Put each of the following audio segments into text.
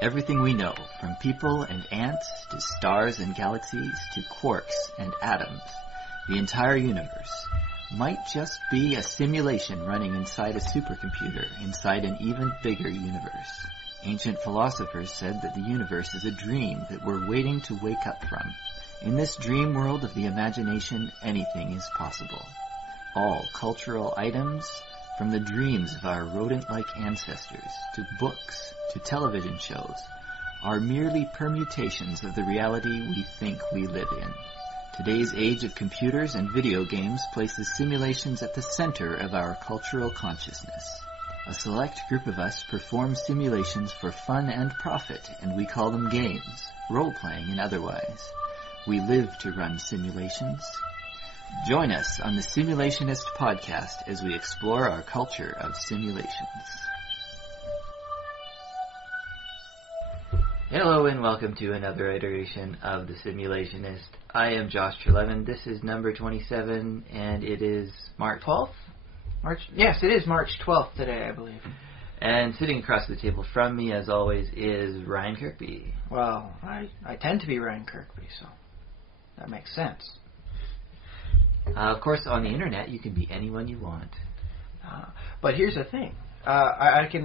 Everything we know, from people and ants to stars and galaxies to quarks and atoms, the entire universe, might just be a simulation running inside a supercomputer inside an even bigger universe. Ancient philosophers said that the universe is a dream that we're waiting to wake up from. In this dream world of the imagination, anything is possible. All cultural items, from the dreams of our rodent-like ancestors, to books, to television shows, are merely permutations of the reality we think we live in. Today's age of computers and video games places simulations at the center of our cultural consciousness. A select group of us perform simulations for fun and profit, and we call them games, role-playing and otherwise. We live to run simulations. Join us on the Simulationist podcast as we explore our culture of simulations. Hello and welcome to another iteration of the Simulationist. I am Josh Trelevin. This is number 27 and it is March 12th? Yes, it is March 12th today, I believe. And sitting across the table from me, as always, is Ryan Kirkby. Well, I tend to be Ryan Kirkby, so that makes sense. Of course, on the internet, you can be anyone you want. But here's the thing. I can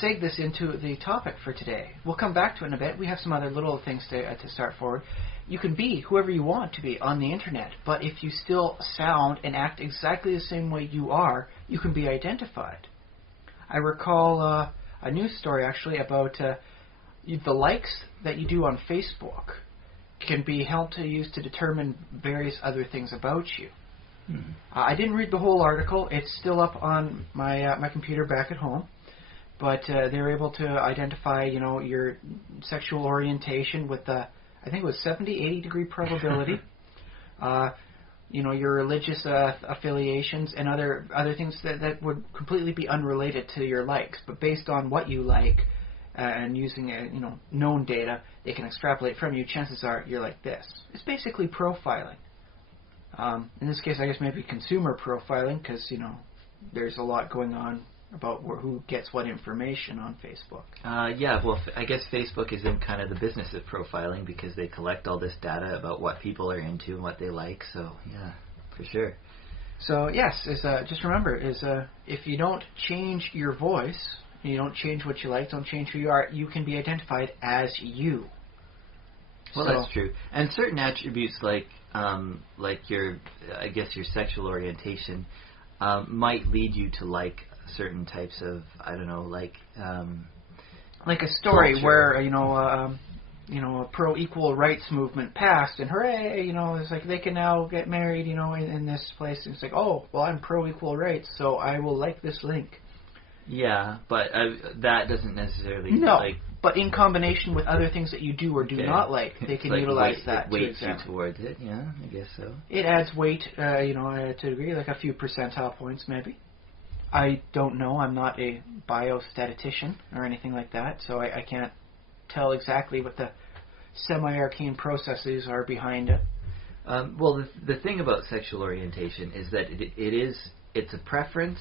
seg this into the topic for today. We'll come back to it in a bit. We have some other little things to start forward. You can be whoever you want to be on the internet, but if you still sound and act exactly the same way you are, you can be identified. I recall a news story, actually, about the likes that you do on Facebook can be helped to use to determine various other things about you. I didn't read the whole article. It's still up on my computer back at home, but they're able to identify, your sexual orientation with I think it was 70-80 degree probability. Your religious affiliations and other things that would completely be unrelated to your likes, but based on what you like and using known data, they can extrapolate from you. Chances are you're like this. It's basically profiling. In this case, I guess maybe consumer profiling, because there's a lot going on about who gets what information on Facebook. I guess Facebook is in kind of the business of profiling because they collect all this data about what people are into and what they like. So yeah, for sure. So yes, just remember, if you don't change your voice, you don't change what you like, don't change who you are, you can be identified as you. Well, that's true. And certain attributes like your sexual orientation might lead you to like certain types of, like a story culture. Where a pro-equal rights movement passed, and hooray, it's like they can now get married, in this place. And it's like, oh, well, I'm pro-equal rights, so I will like this link. Yeah, but that doesn't necessarily... No, but in combination with other things that you do or do not like, they can utilize that to weight you towards it, yeah, I guess so. It adds weight, to a degree, like a few percentile points, maybe. I don't know. I'm not a biostatistician or anything like that, so I can't tell exactly what the semi-arcane processes are behind it. Well, the thing about sexual orientation is that it's a preference,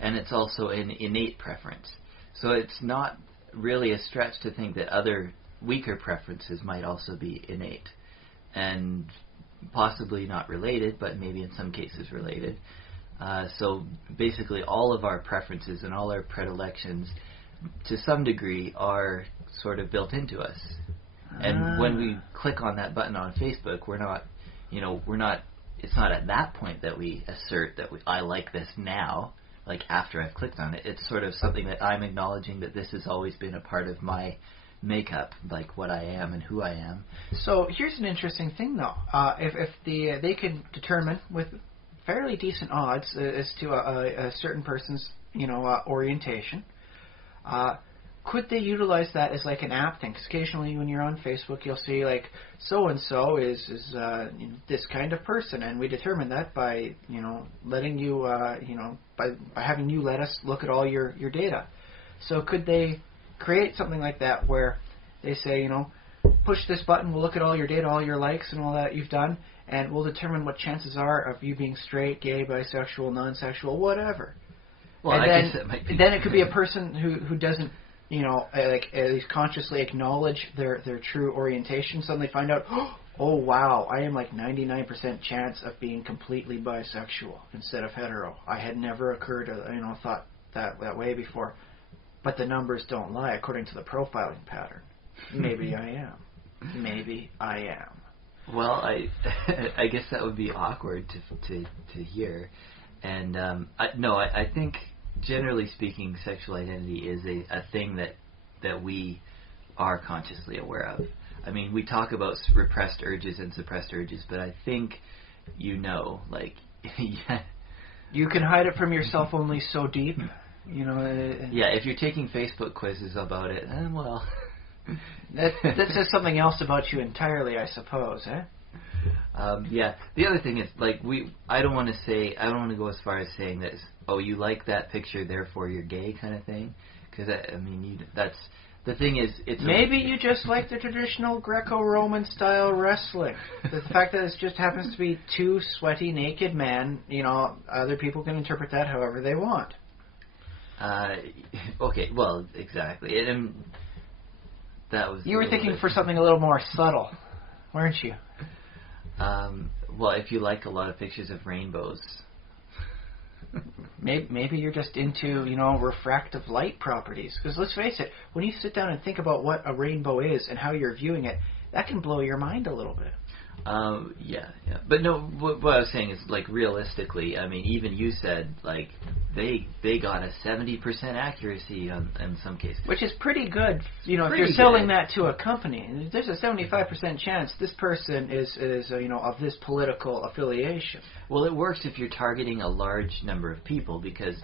and it's also an innate preference. So it's not really a stretch to think that other weaker preferences might also be innate, and possibly not related, but maybe in some cases related. So basically all of our preferences and all our predilections to some degree are sort of built into us. And when we click on that button on Facebook, it's not at that point that we assert that I like this now, like after I've clicked on it. It's sort of something that I'm acknowledging that this has always been a part of my makeup, like what I am and who I am. So here's an interesting thing, though. If they can determine with fairly decent odds as to a certain person's orientation, could they utilize that as like an app thing? Because occasionally when you're on Facebook, you'll see like so and so is this kind of person, and we determine that by letting you by having you let us look at all your data. So could they create something like that where they say push this button, we'll look at all your data, all your likes and all that you've done, and we'll determine what chances are of you being straight, gay, bisexual, non-sexual, whatever. Well, and I then, guess that might be. Then it could be a person who doesn't like at least consciously acknowledge their true orientation, suddenly find out, oh wow, I am like 99% chance of being completely bisexual instead of hetero. I had never thought that way before, but the numbers don't lie according to the profiling pattern. Maybe I am. Maybe I am. Well, I guess that would be awkward to hear, and I think generally speaking, sexual identity is a thing that we are consciously aware of. I mean, we talk about repressed urges and suppressed urges, but I think like you can hide it from yourself only so deep. Yeah, if you're taking Facebook quizzes about it, well. that says something else about you entirely, I suppose, eh? Yeah. The other thing is, like, I don't want to go as far as saying that, you like that picture, therefore you're gay, kind of thing. Because that's the thing is, it's maybe you just like the traditional Greco-Roman style wrestling. The fact that it just happens to be two sweaty naked men, other people can interpret that however they want. Okay. Well, exactly. And that was. You were thinking for something a little more subtle, weren't you? Well, if you like a lot of pictures of rainbows. Maybe you're just into, refractive light properties. Because let's face it, when you sit down and think about what a rainbow is and how you're viewing it, that can blow your mind a little bit. Yeah. But no, what I was saying is, like, realistically, I mean, even you said, like, they got a 70% accuracy in some cases. Which is pretty good, if you're selling that to a company. There's a 75% chance this person is of this political affiliation. Well, it works if you're targeting a large number of people, because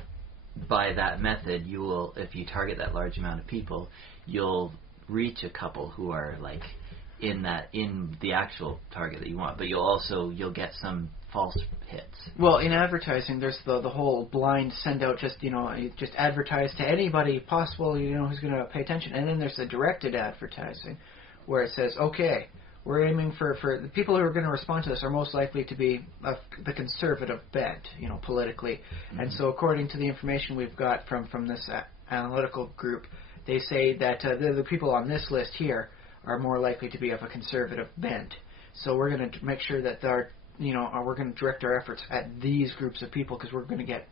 by that method, if you target that large amount of people, you'll reach a couple who are, like, in the actual target that you want, but you'll get some false hits. Well, in advertising, there's the whole blind send out, just advertise to anybody possible, who's going to pay attention, and then there's the directed advertising, where it says, okay, we're aiming for the people who are going to respond to this are most likely to be the conservative bent, politically, and so according to the information we've got from this analytical group, they say that the people on this list here are more likely to be of a conservative bent. So we're going to make sure that we're going to direct our efforts at these groups of people because we're going to get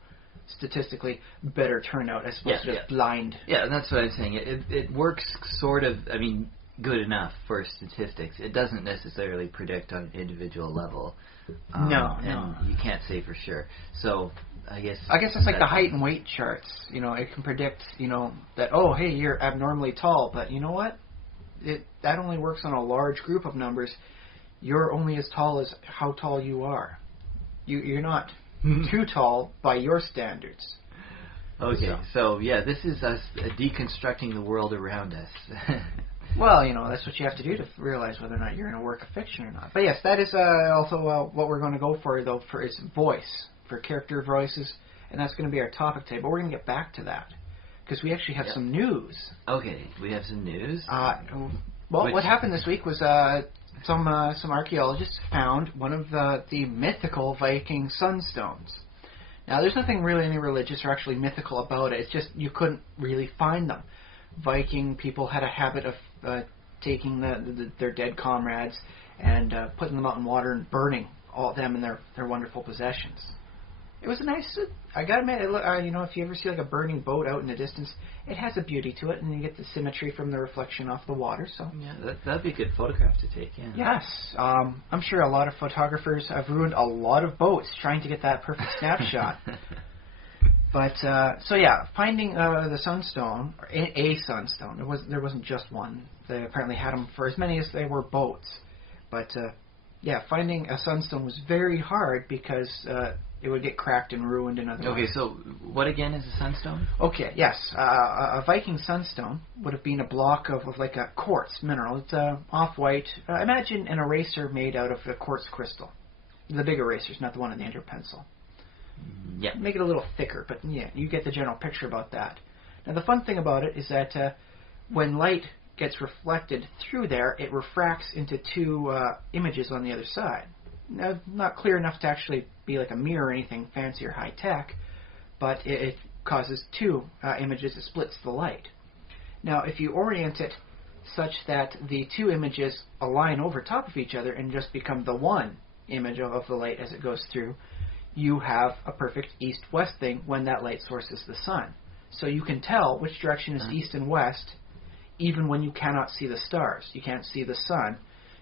statistically better turnout as opposed to just blind. Yeah, and that's what I'm saying. It works sort of, good enough for statistics. It doesn't necessarily predict on an individual level. No. You can't say for sure. So I guess it's like the height and weight charts. It can predict, that, hey, you're abnormally tall, but you know what? That only works on a large group of numbers. You're only as tall as how tall you are. You're not too tall by your standards. Okay, so this is us deconstructing the world around us. Well, that's what you have to do to realize whether or not you're in a work of fiction or not. But yes, that is also what we're going to go for, though, for its voice, for character voices, and that's going to be our topic today. But we're going to get back to that. Because we actually have some news. Okay, we have some news. What happened this week was some archaeologists found one of the mythical Viking sunstones. Now, there's nothing really any religious or actually mythical about it. It's just you couldn't really find them. Viking people had a habit of taking their dead comrades and putting them out in water and burning all of them and their wonderful possessions. It was a nice. I gotta admit, if you ever see like a burning boat out in the distance, it has a beauty to it, and you get the symmetry from the reflection off the water. So yeah, that'd be a good photograph to take. Yeah. Yes, I'm sure a lot of photographers have ruined a lot of boats trying to get that perfect snapshot. But finding the sunstone, or a sunstone. There wasn't just one. They apparently had them for as many as they were boats. But finding a sunstone was very hard because it would get cracked and ruined and otherwise. Okay, so what again is a sunstone? Okay, yes. A Viking sunstone would have been a block of like a quartz mineral. It's off-white. Imagine an eraser made out of a quartz crystal. The big erasers, not the one in the ender pencil. Yeah. Make it a little thicker, but you get the general picture about that. Now, the fun thing about it is that when light gets reflected through there, it refracts into two images on the other side. Now, not clear enough to actually be like a mirror or anything fancy or high-tech, but it causes two images. It splits the light. Now, if you orient it such that the two images align over top of each other and just become the one image of the light as it goes through, you have a perfect east-west thing when that light source is the sun. So you can tell which direction is east and west even when you cannot see the stars. You can't see the sun.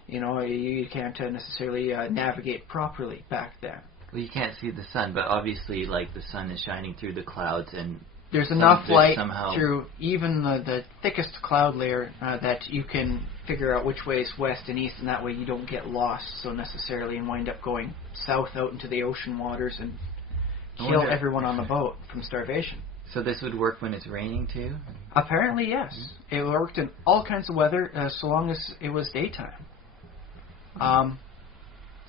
You can't necessarily navigate properly back then. Well, you can't see the sun, but obviously, like, the sun is shining through the clouds, and there's enough light somehow through even the thickest cloud layer that you can figure out which way is west and east, and that way you don't get lost so necessarily and wind up going south out into the ocean waters and kill everyone on the boat from starvation. So this would work when it's raining too? Apparently, yes. Mm-hmm. It worked in all kinds of weather so long as it was daytime.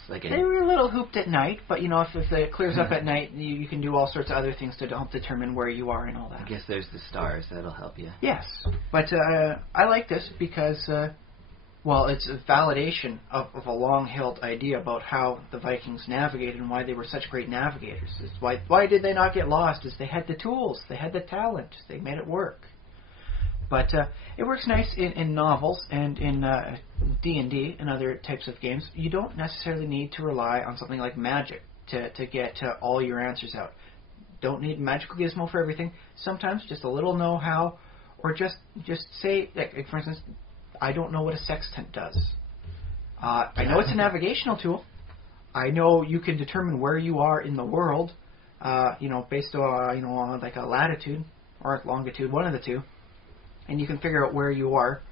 They were a little hooped at night, but if it clears up at night, you can do all sorts of other things to help determine where you are and all that. I guess there's the stars. That'll help you. Yes. But I like this because, it's a validation of a long-held idea about how the Vikings navigated and why they were such great navigators. It's why did they not get lost? Is they had the tools. They had the talent. They made it work. But it works nice in novels and in D&D and other types of games. You don't necessarily need to rely on something like magic to get all your answers out. Don't need magical gizmo for everything. Sometimes just a little know-how, or just say, like, for instance, I don't know what a sextant does. I know it's a navigational tool. I know you can determine where you are in the world, based on like a latitude or longitude, one of the two. And you can figure out where you are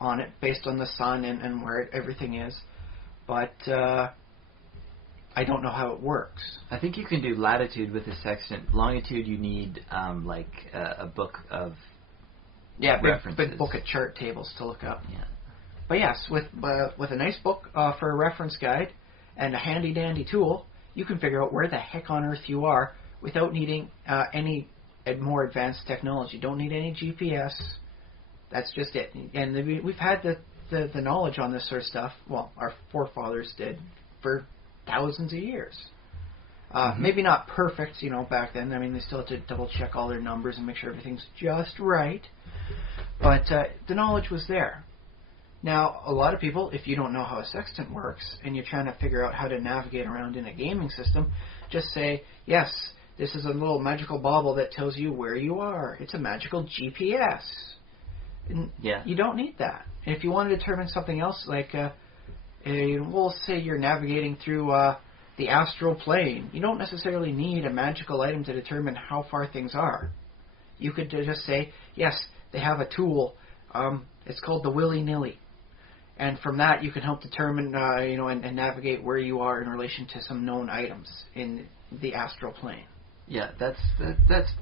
on it based on the sun and where everything is. But I don't know how it works. I think you can do latitude with a sextant. Longitude, you need a book of references. Big book of chart tables to look up. Yeah. But yes, with a nice book for a reference guide and a handy-dandy tool, you can figure out where the heck on Earth you are without needing any more advanced technology. Don't need any GPS. That's just it. And we've had the knowledge on this sort of stuff, well, our forefathers did, for thousands of years. Maybe not perfect, back then. I mean, they still had to double-check all their numbers and make sure everything's just right. But the knowledge was there. Now, a lot of people, if you don't know how a sextant works and you're trying to figure out how to navigate around in a gaming system, just say, yes, this is a little magical bauble that tells you where you are. It's a magical GPS. And you don't need that. And if you want to determine something else, like, we'll say you're navigating through the astral plane, you don't necessarily need a magical item to determine how far things are. You could just say, yes, they have a tool. It's called the willy-nilly. And from that, you can help determine, and navigate where you are in relation to some known items in the astral plane. Yeah, that's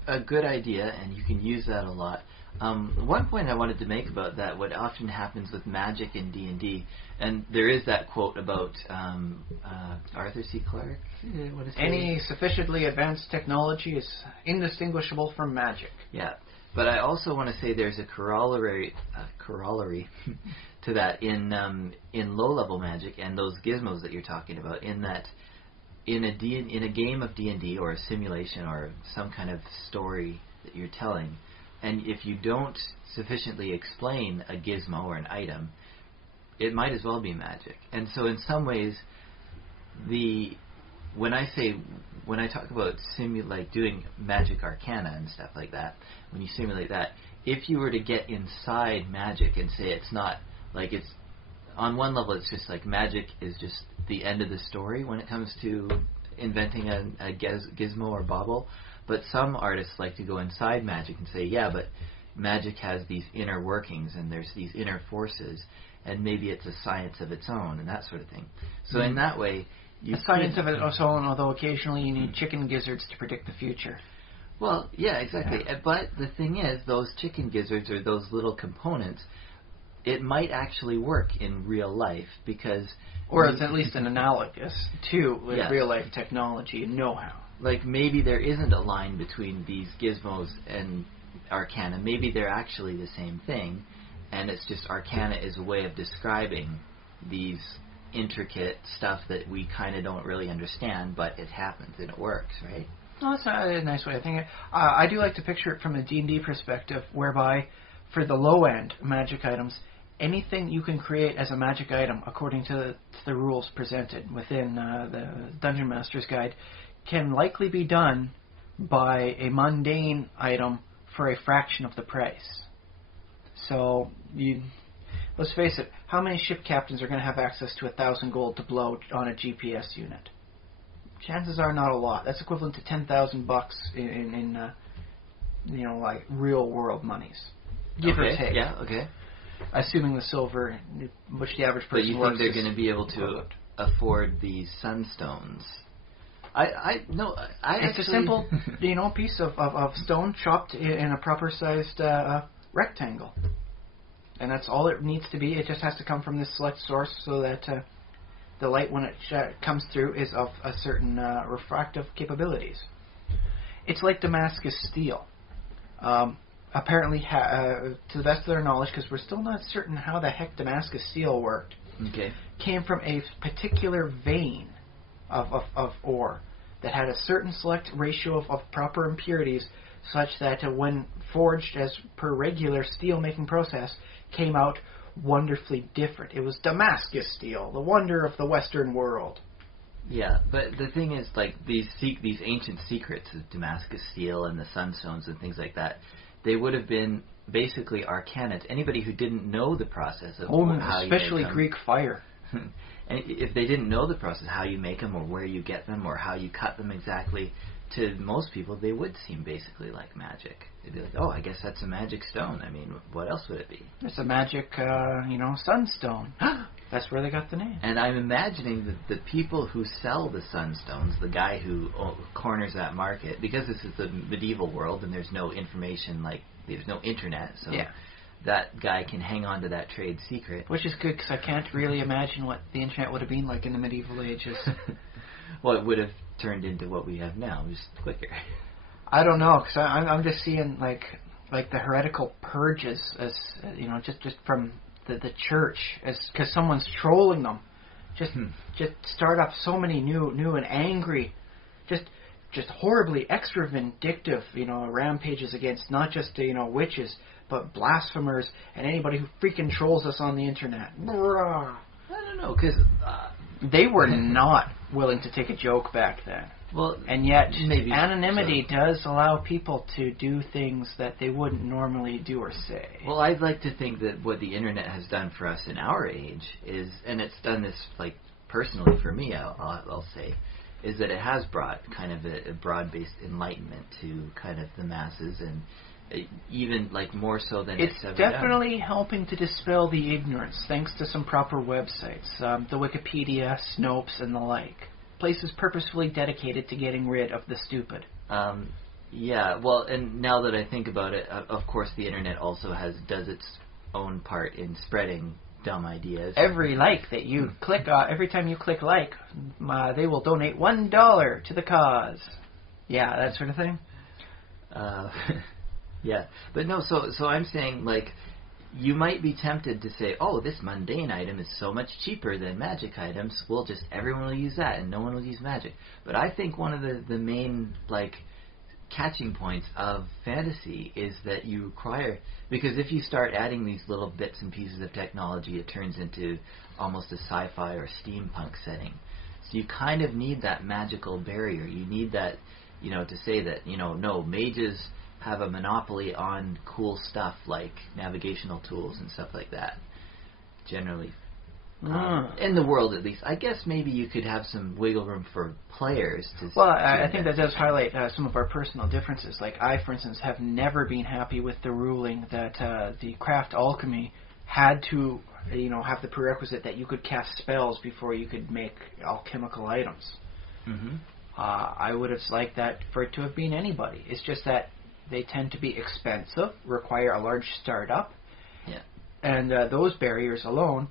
a good idea, and you can use that a lot. One point I wanted to make about that, what often happens with magic in D&D, and there is that quote about Arthur C. Clarke. What is Any sufficiently advanced technology is indistinguishable from magic. Yeah, but I also want to say there's a corollary to that in low-level magic and those gizmos that you're talking about, in that in a game of D&D or a simulation or some kind of story that you're telling, and if you don't sufficiently explain a gizmo or an item, it might as well be magic. And so in some ways, when I talk about doing magic arcana and stuff like that, when you simulate that, if you were to get inside magic and say it's not, like, it's on one level it's just like magic is just the end of the story when it comes to inventing a gizmo or bauble. But some artists like to go inside magic and say, yeah, but magic has these inner workings and there's these inner forces, and maybe it's a science of its own and that sort of thing. So in that way, a science of its own, although occasionally you need chicken gizzards to predict the future. Well, yeah, exactly. Yeah. But the thing is, those chicken gizzards or those little components, it might actually work in real life because... Or it's at least an analogous to real-life technology and know-how. Like, maybe there isn't a line between these gizmos and arcana. Maybe they're actually the same thing, and it's just arcana is a way of describing these intricate stuff that we kind of don't really understand, but it happens and it works, right? No, that's not a nice way of thinking. I do like to picture it from a D&D perspective, whereby for the low-end magic items, anything you can create as a magic item, according to the rules presented within the Dungeon Master's Guide, can likely be done by a mundane item for a fraction of the price. So, let's face it, how many ship captains are going to have access to 1,000 gold to blow on a GPS unit? Chances are not a lot. That's equivalent to $10,000 in like real world monies, give or take. Yeah. Okay. Assuming the silver, which the average person But you works, think they're going to be able to afford these sunstones? It's a simple, piece of stone chopped in a proper sized rectangle, and that's all it needs to be. It just has to come from this select source, so that the light, when it comes through, is of a certain refractive capabilities. It's like Damascus steel. Apparently, to the best of their knowledge, because we're still not certain how the heck Damascus steel worked, came from a particular vein of ore that had a certain select ratio of proper impurities, such that when forged as per regular steel-making process, came out wonderfully different. It was Damascus steel, the wonder of the Western world. Yeah, but the thing is, like, these ancient secrets of Damascus steel and the sunstones and things like that, they would have been basically arcana to anybody who didn't know the process of how especially you make them. Greek fire. And if they didn't know the process, how you make them or where you get them or how you cut them exactly, to most people they would seem basically like magic. They'd be like, oh, I guess that's a magic stone. I mean, what else would it be? It's a magic, sunstone. That's where they got the name. And I'm imagining that the people who sell the sunstones, the guy who corners that market, because this is the medieval world and there's no information, like there's no internet, so that guy can hang on to that trade secret. Which is good, because I can't really imagine what the internet would have been like in the medieval ages. Well, it would have turned into what we have now, just quicker. I don't know, because I'm just seeing like the heretical purges as just from the church, as because someone's trolling them. Just start up so many new and angry, just horribly extra vindictive rampages against not just witches, but blasphemers and anybody who freaking trolls us on the internet. I don't know, because they were not willing to take a joke back then. Well, and yet maybe anonymity does allow people to do things that they wouldn't normally do or say. Well, I'd like to think that what the internet has done for us in our age is, and it's done this like personally for me, I'll say, is that it has brought kind of a broad-based enlightenment to kind of the masses, and even like more so than it's ever definitely done. Helping to dispel the ignorance thanks to some proper websites, the Wikipedia, Snopes, and the like. Places purposefully dedicated to getting rid of the stupid. Yeah, well, and now that I think about it, of course the internet also does its own part in spreading dumb ideas. Every like that you click on, every time you click like, they will donate $1 to the cause. Yeah, that sort of thing. Yeah, but no, so I'm saying, like, you might be tempted to say, oh, this mundane item is so much cheaper than magic items, everyone will use that and no one will use magic. But I think one of the main, like, catching points of fantasy is that you require, because if you start adding these little bits and pieces of technology, it turns into almost a sci-fi or steampunk setting. So you kind of need that magical barrier. You need that, to say that, no, mages have a monopoly on cool stuff like navigational tools and stuff like that. Generally, in the world at least. I guess maybe you could have some wiggle room for players to. Well, I think that does highlight some of our personal differences. Like I, for instance, have never been happy with the ruling that the craft alchemy had to, have the prerequisite that you could cast spells before you could make alchemical items. Mm-hmm. I would have liked that for it to have been anybody. It's just that they tend to be expensive, require a large startup, and those barriers alone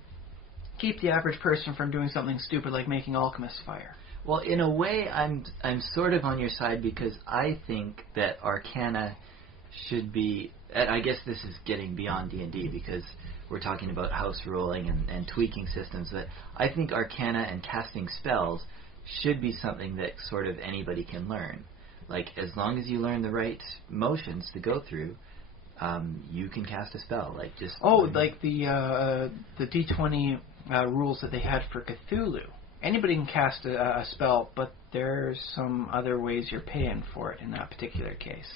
keep the average person from doing something stupid like making alchemist fire. Well, in a way, I'm sort of on your side, because I think that Arcana should be, and I guess this is getting beyond D&D because we're talking about house ruling and tweaking systems, but I think Arcana and casting spells should be something that sort of anybody can learn. Like, as long as you learn the right motions to go through, you can cast a spell. Like just like the D20 rules that they had for Cthulhu. Anybody can cast a spell, but there's some other ways you're paying for it in that particular case.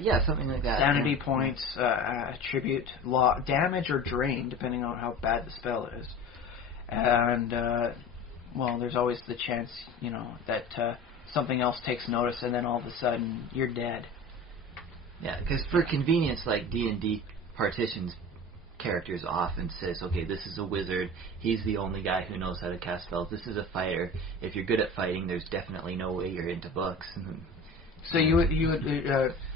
Yeah, something like that. Sanity points, attribute, damage or drain, depending on how bad the spell is. And, there's always the chance, that something else takes notice and then all of a sudden you're dead. Yeah, because for convenience, like D&D partitions characters off and says, okay, this is a wizard, he's the only guy who knows how to cast spells, this is a fighter, if you're good at fighting, there's definitely no way you're into books. So you would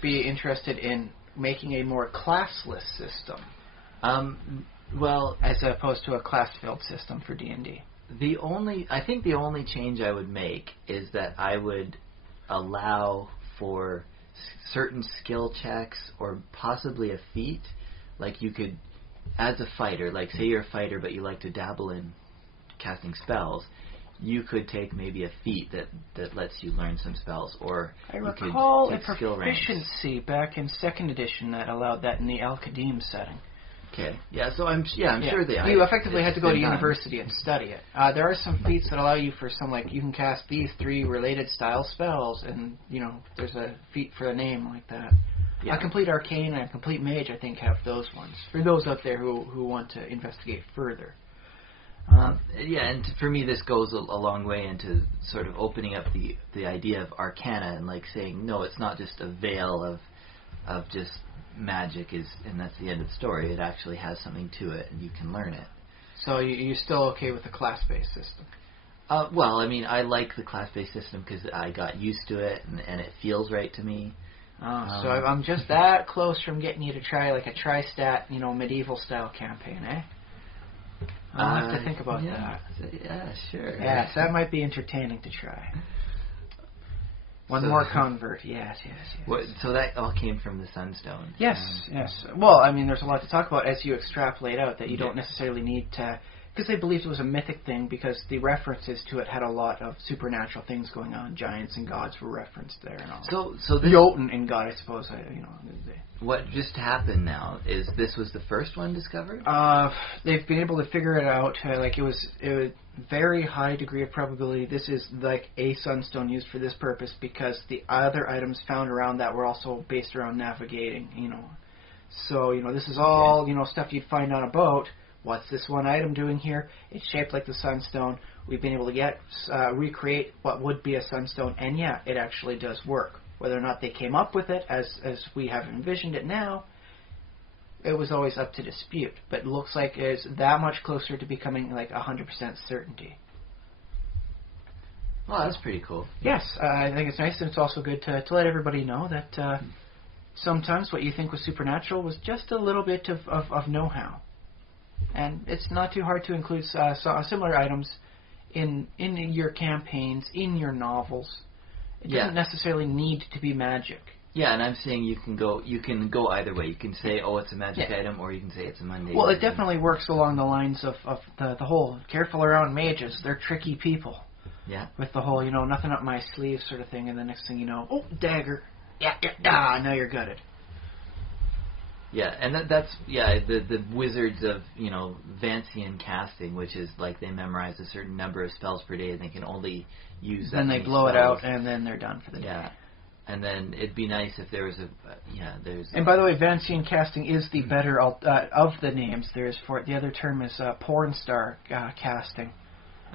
be interested in making a more classless system, as opposed to a class-filled system for D&D. I think the only change I would make is that I would allow for certain skill checks or possibly a feat. Like you could, as a fighter, like say you're a fighter but you like to dabble in casting spells, you could take maybe a feat that lets you learn some spells, or I you recall could take a skill ranks. proficiency back in 2nd edition that allowed that in the Al-Qadim setting. Okay. Yeah. So I'm sure they. You effectively had to go to university and study it. There are some feats that allow you for some, like you can cast these 3 related style spells, and there's a feat for a name like that. Yeah. A complete arcane and a complete mage, I think, have those ones. For those out there who want to investigate further. And for me, this goes a long way into sort of opening up the idea of arcana and like saying, no, it's not just a veil of just magic and that's the end of the story. It actually has something to it, and you can learn it. So you're still okay with the class-based system? I like the class-based system because I got used to it, and it feels right to me. So I'm just that close from getting you to try like a tri-stat, medieval-style campaign, eh? I'll have to think about that. Yeah, sure. Yes, that might be entertaining to try. One more convert, yes. So that all came from the Sunstone. Yes. Well, there's a lot to talk about as you extrapolate out that you don't necessarily need to... Because they believed it was a mythic thing because the references to it had a lot of supernatural things going on. Giants and gods were referenced there and all. So the Jotun and God, I suppose, What just happened now is this was the first one discovered? They've been able to figure it out. It was very high degree of probability this is like a sunstone used for this purpose because the other items found around that were also based around navigating, So, this is all, stuff you'd find on a boat. What's this one item doing here? It's shaped like the sunstone. We've been able to recreate what would be a sunstone, and yeah, it actually does work. Whether or not they came up with it as we have envisioned it now, it was always up to dispute. But it looks like it's that much closer to becoming like 100% certainty. Well, that's pretty cool. Yes, I think it's nice, and it's also good to let everybody know that sometimes what you think was supernatural was just a little bit of know-how. And it's not too hard to include similar items in your campaigns, in your novels. It doesn't necessarily need to be magic. Yeah, and I'm saying you can go either way. You can say, oh, it's a magic item, or you can say it's a mundane item. Well, it definitely works along the lines of the whole careful around mages. They're tricky people. Yeah. With the whole, nothing up my sleeve sort of thing, and the next thing you know, oh, dagger. Yeah, now you're gutted. Yeah, and that's the wizards of Vancian casting, which is like they memorize a certain number of spells per day, and they can only use that. Then they blow it out, and then they're done for the day. Yeah, and then it'd be nice if there was there's. And by the way, Vancian casting is the better of the names there is for it. The other term is porn star casting.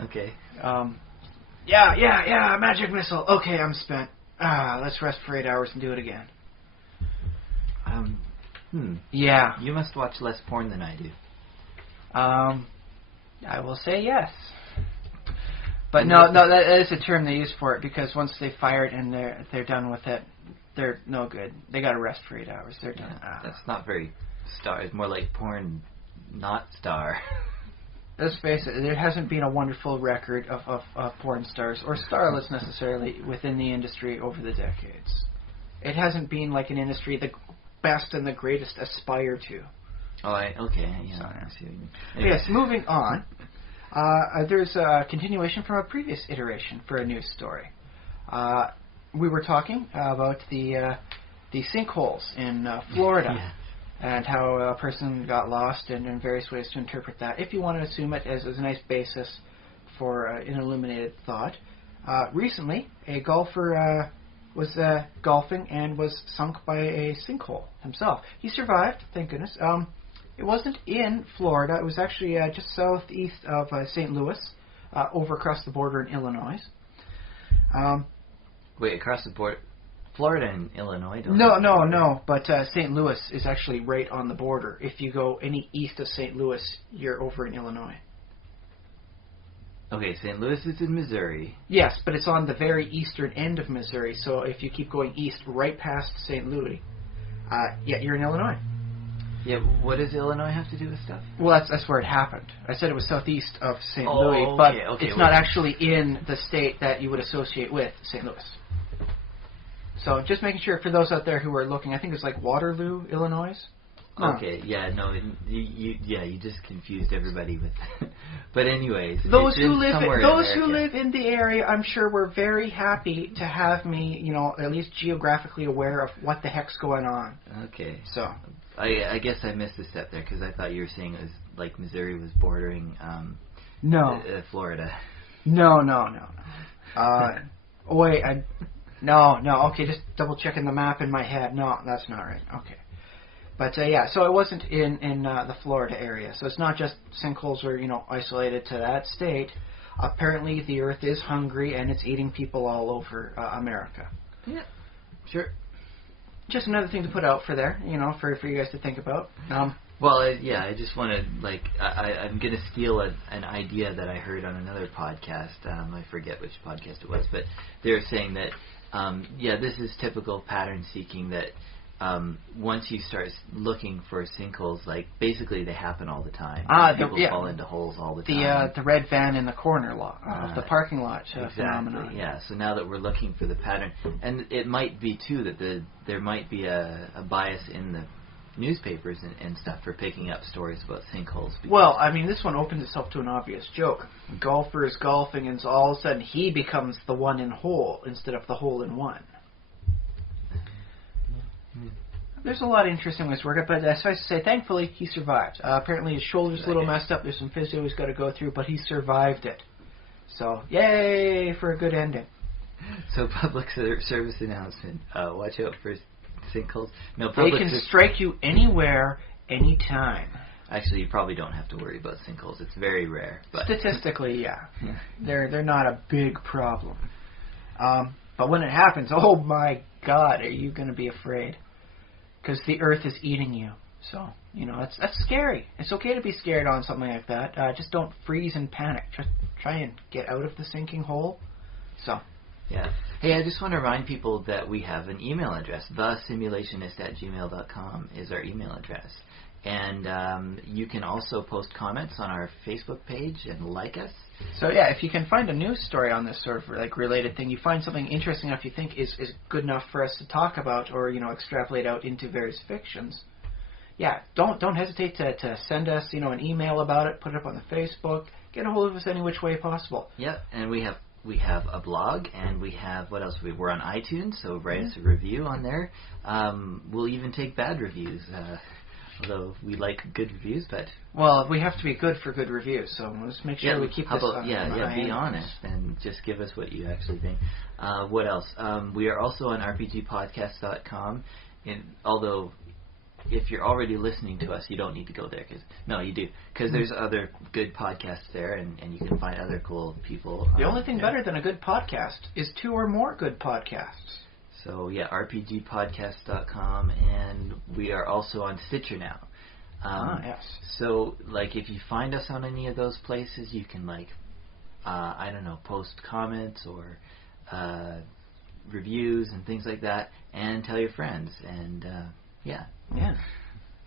Okay. Magic missile. Okay, I'm spent. Let's rest for 8 hours and do it again. Yeah. You must watch less porn than I do. I will say yes. But no, that is a term they use for it because once they fire it and they're done with it, they're no good. They got to rest for 8 hours. They're done. That's not very star. It's more like porn, not star. Let's face it, there hasn't been a wonderful record of porn stars, or starlets necessarily, within the industry over the decades. It hasn't been like an industry the best and the greatest aspire to. Oh, okay. Yeah, I see what you mean. Anyway. Yes, moving on. There's a continuation from a previous iteration for a news story. We were talking about the sinkholes in Florida. and how a person got lost, and various ways to interpret that, if you want to assume it as a nice basis for an illuminated thought. Recently, a golfer was golfing and was sunk by a sinkhole himself. He survived, thank goodness. It wasn't in Florida. It was actually just southeast of St. Louis, over across the border in Illinois. Wait, across the border? Florida and Illinois don't No. But St. Louis is actually right on the border. If you go any east of St. Louis, you're over in Illinois. Okay, St. Louis is in Missouri. Yes, but it's on the very eastern end of Missouri. So if you keep going east, right past St. Louis, you're in Illinois. Yeah, what does Illinois have to do with stuff? Well, that's where it happened. I said it was southeast of St. Louis, but it's not actually in the state that you would associate with St. Louis. So just making sure for those out there who are looking, I think it's like Waterloo, Illinois. Okay, yeah, no, you just confused everybody with. But anyways, those who live in the area, I'm sure were very happy to have me, at least geographically aware of what the heck's going on. Okay, so I guess I missed a step there because I thought you were saying it was like Missouri was bordering Florida. No. Wait, No. Okay, just double checking the map in my head. No, that's not right. Okay. But so it wasn't in the Florida area. So it's not just sinkholes are isolated to that state. Apparently, the Earth is hungry and it's eating people all over America. Yeah, sure. Just another thing to put out for there, for you guys to think about. I just want to I'm going to steal an idea that I heard on another podcast. I forget which podcast it was, but they were saying that this is typical pattern seeking that. Once you start looking for sinkholes, like basically they happen all the time. People fall into holes all the time. The red van in the corner lot of the parking lot phenomenon. Yeah. So now that we're looking for the pattern, and it might be too that there might be a bias in the newspapers and stuff for picking up stories about sinkholes. Well, I mean, this one opens itself to an obvious joke. Golfer is golfing, and so all of a sudden he becomes the one in hole instead of the hole in one. There's a lot of interesting ways to work it, but suffice to say, thankfully, he survived. Apparently his shoulder's a little messed up. There's some physio he's got to go through, but he survived it. So, yay for a good ending. So, public service announcement. Watch out for sinkholes. No, they can strike you anywhere, anytime. Actually, you probably don't have to worry about sinkholes. It's very rare. But statistically, yeah. They're not a big problem. But when it happens, oh my God, are you going to be afraid? Because the Earth is eating you. So, that's scary. It's okay to be scared on something like that. Just don't freeze and panic. Just try and get out of the sinking hole. So. Yeah. Hey, I just want to remind people that we have an email address. thesimulationist@gmail.com is our email address. And you can also post comments on our Facebook page and like us. So if you can find a news story on this sort of related thing, you find something interesting enough you think is good enough for us to talk about or extrapolate out into various fictions. Don't hesitate to send us an email about it, put it up on the Facebook, get a hold of us any which way possible. Yeah, and we have a blog, and we have what else? We're on iTunes, so write us a review on there. We'll even take bad reviews. Although we like good reviews, but... Well, we have to be good for good reviews, so let's make sure we keep this on. Be honest, and just give us what you actually think. What else? We are also on rpgpodcast.com, and although if you're already listening to us, you don't need to go there. You do, because there's other good podcasts there, and you can find other cool people. The only thing better than a good podcast is 2 or more good podcasts. So, rpgpodcast.com, and we are also on Stitcher now. Yes. So, if you find us on any of those places, you can, post comments or reviews and things like that, and tell your friends, and, Yeah.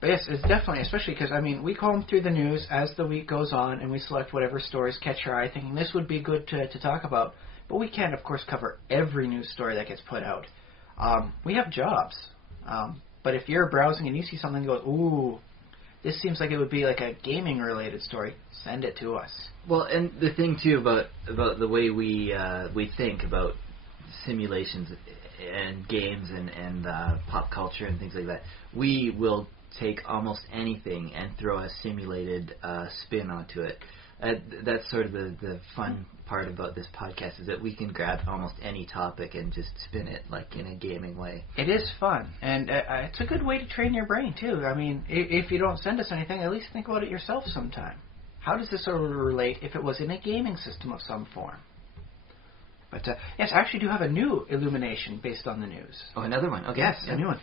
But yes, it's definitely, especially because, we comb through the news as the week goes on, and we select whatever stories catch our eye, thinking this would be good to talk about. But we can't, of course, cover every news story that gets put out. We have jobs. But if you're browsing and you see something and go, ooh, this seems like it would be like a gaming-related story, send it to us. Well, and the thing, too, about the way we think about simulations and games and pop culture and things like that, we will take almost anything and throw a simulated spin onto it. That's sort of the fun part about this podcast, is that we can grab almost any topic and just spin it like in a gaming way. It is fun, and it's a good way to train your brain too. I mean, if you don't send us anything, at least think about it yourself sometime. How does this sort of relate if it was in a gaming system of some form? But yes, I actually do have a new illumination based on the news. Oh, another one. Okay. Yes, a new one.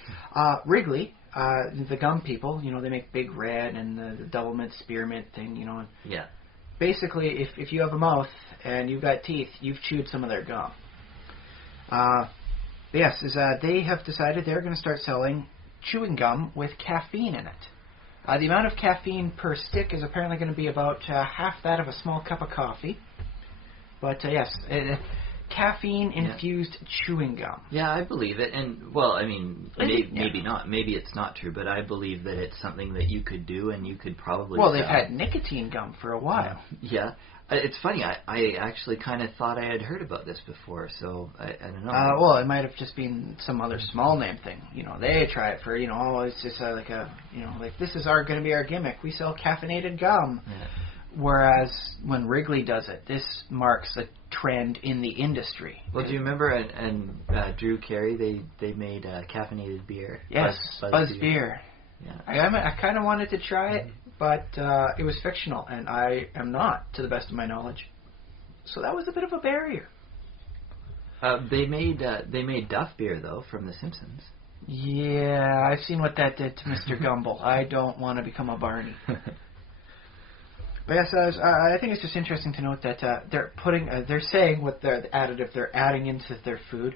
Wrigley, the gum people, they make Big Red and the double mint spearmint thing, And yeah. Basically, if you have a mouth and you've got teeth, you've chewed some of their gum. Yes, they have decided they're going to start selling chewing gum with caffeine in it. The amount of caffeine per stick is apparently going to be about half that of a small cup of coffee. But yes, caffeine-infused chewing gum. Yeah, I believe it. And, well, I mean, maybe not. Maybe it's not true, but I believe that it's something that you could do and you could probably Well, they've had nicotine gum for a while. Yeah. It's funny. I actually kind of thought I had heard about this before, so I don't know. Well, it might have just been some other small name thing. They try it for, it's just like this is going to be our gimmick. We sell caffeinated gum. Yeah. Whereas when Wrigley does it, this marks a trend in the industry. Well, do you remember and Drew Carey, they made caffeinated beer? Yes, Buzz beer. Yeah. I kind of wanted to try it, but it was fictional, and I am not, to the best of my knowledge. So that was a bit of a barrier. They made Duff beer, though, from The Simpsons. Yeah, I've seen what that did to Mr. Gumble. I don't want to become a Barney. But yes, I think it's just interesting to note that they're saying what the additive they're adding into their food.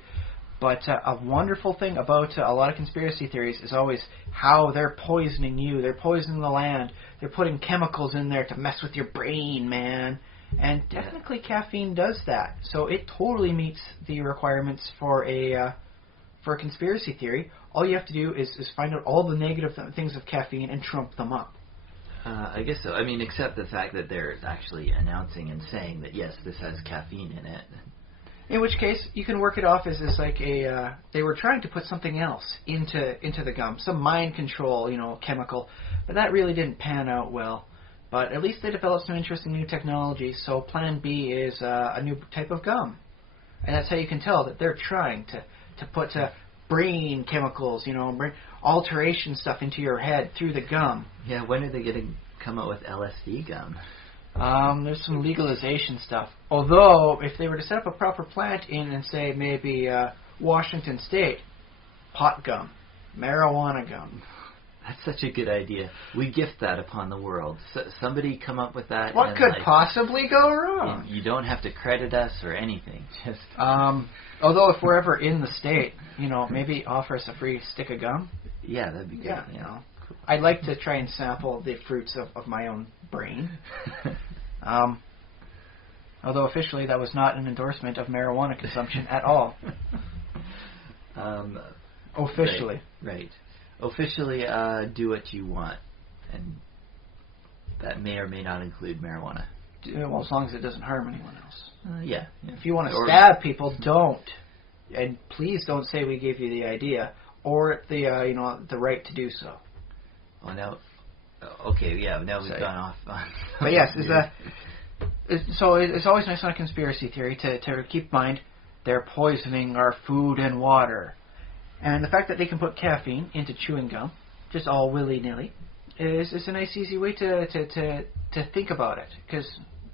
But a wonderful thing about a lot of conspiracy theories is always how they're poisoning you. They're poisoning the land. They're putting chemicals in there to mess with your brain, man. And technically, caffeine does that. So it totally meets the requirements for a conspiracy theory. All you have to do is find out all the negative things of caffeine and trump them up. I guess so. I mean, except the fact that they're actually announcing and saying that, yes, this has caffeine in it. In which case, you can work it off as like they were trying to put something else into the gum, some mind control, chemical, but that really didn't pan out well. But at least they developed some interesting new technology, so Plan B is a new type of gum. And that's how you can tell that they're trying to put brain chemicals, brain alteration stuff into your head through the gum. Yeah, when are they going to come out with LSD gum? There's some legalization stuff. Although, if they were to set up a proper plant in, say, maybe Washington State, pot gum, marijuana gum. That's such a good idea. We gift that upon the world. Somebody come up with that. What could possibly go wrong? You don't have to credit us or anything. Just although if we're ever in the state, maybe offer us a free stick of gum. Yeah, that'd be good. Yeah, I'd like to try and sample the fruits of my own brain. Although officially that was not an endorsement of marijuana consumption at all. Officially. Right. Officially, do what you want. And that may or may not include marijuana. Well, as long as it doesn't harm anyone else. Yeah. If you want to stab people, don't. And please don't say we gave you the idea or the right to do so. Well, now, okay, yeah, now we've gone off on... But yes, so it's always nice on a conspiracy theory to keep in mind they're poisoning our food and water. And the fact that they can put caffeine into chewing gum, just all willy-nilly, is a nice, easy way to think about it. Because,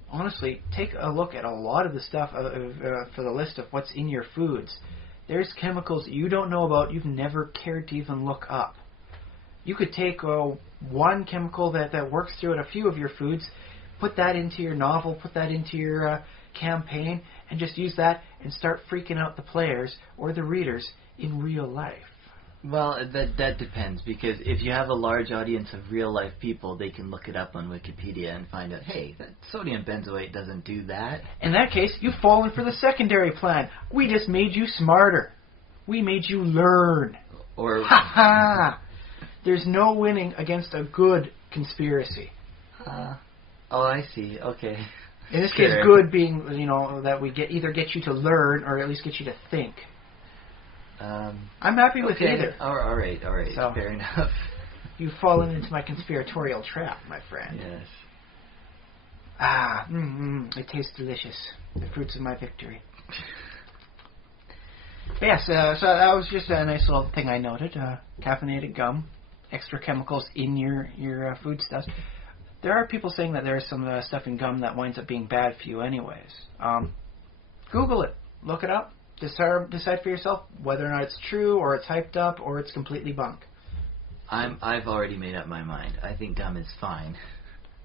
honestly, take a look at a lot of the stuff for the list of what's in your foods. There's chemicals you don't know about, you've never cared to even look up. You could take one chemical that works through a few of your foods, put that into your novel, put that into your campaign, and just use that and start freaking out the players or the readers in real life. Well, that depends, because if you have a large audience of real-life people, they can look it up on Wikipedia and find out, hey, that sodium benzoate doesn't do that. In that case, you've fallen for the secondary plan. We just made you smarter. We made you learn. Or... Ha-ha! There's no winning against a good conspiracy. Oh, I see. Okay. In this case, good being, that we either get you to learn or at least get you to think. I'm happy with either. All right. So, fair enough. You've fallen into my conspiratorial trap, my friend. Yes. It tastes delicious. The fruits of my victory. But yes, so that was just a nice little thing I noted. Caffeinated gum, extra chemicals in your foodstuffs. There are people saying that there's some stuff in gum that winds up being bad for you anyways. Google it. Look it up. Decide for yourself whether or not it's true, or it's hyped up, or it's completely bunk. I've already made up my mind. I think gum is fine.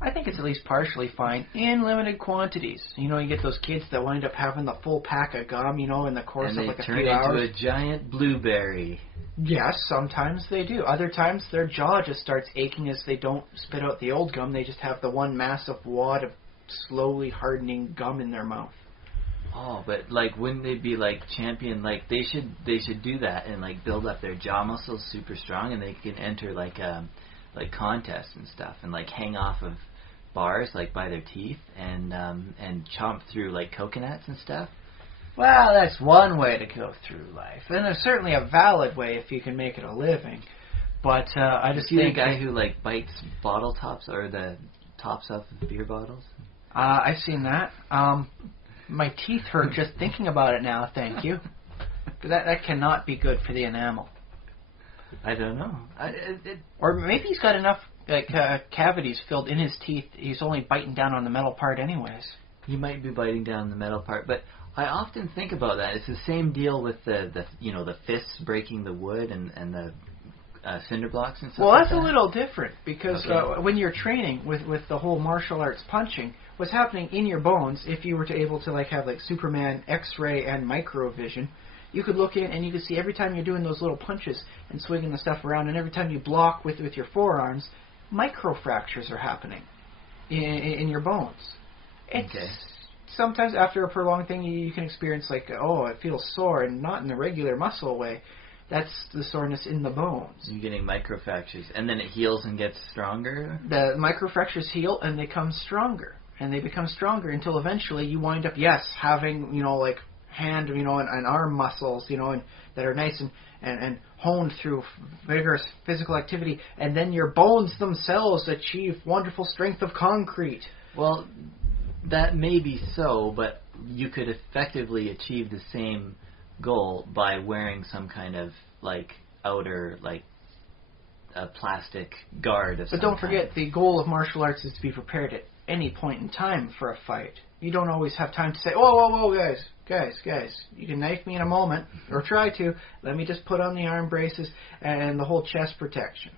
I think it's at least partially fine in limited quantities. You know, you get those kids that wind up having the full pack of gum, you know, in the course of like a few hours. And they turn into a giant blueberry. Yes, sometimes they do. Other times their jaw just starts aching as they don't spit out the old gum. They just have the one massive wad of slowly hardening gum in their mouth. Oh, but like, wouldn't they be like champion? Like they should do that and like build up their jaw muscles super strong, and they can enter like contests and stuff, and like hang off of bars like by their teeth and chomp through like coconuts and stuff. Well, that's one way to go through life, and there's certainly a valid way if you can make it a living. But I just think think the guy who like bites bottle tops or the tops off of beer bottles. I've seen that. My teeth hurt just thinking about it now. Thank you. That cannot be good for the enamel. I don't know. Or maybe he's got enough cavities filled in his teeth. He's only biting down on the metal part, anyways. He might be biting down on the metal part, but I often think about that. It's the same deal with the fists breaking the wood and the cinder blocks and stuff. Well, that's like a little different because when you're training with the whole martial arts punching, what's happening in your bones, if you were to able to like have like Superman X-ray and microvision, you could look in and you could see every time you're doing those little punches and swinging the stuff around, and every time you block with your forearms, microfractures are happening in your bones. Sometimes after a prolonged thing, you can experience like, it feels sore, and not in the regular muscle way. That's the soreness in the bones. You're getting microfractures, and then it heals and gets stronger? The microfractures heal, and they become stronger. And they become stronger until eventually you wind up, having, like hand, and arm muscles, and that are nice and honed through vigorous physical activity. And then your bones themselves achieve wonderful strength of concrete. Well, that may be so, but you could effectively achieve the same goal by wearing some kind of like outer a plastic guard of some But don't forget, the goal of martial arts is to be prepared at any point in time for a fight. You don't always have time to say, whoa, guys, you can knife me in a moment, or try to. Let me just put on the arm braces and the whole chest protection.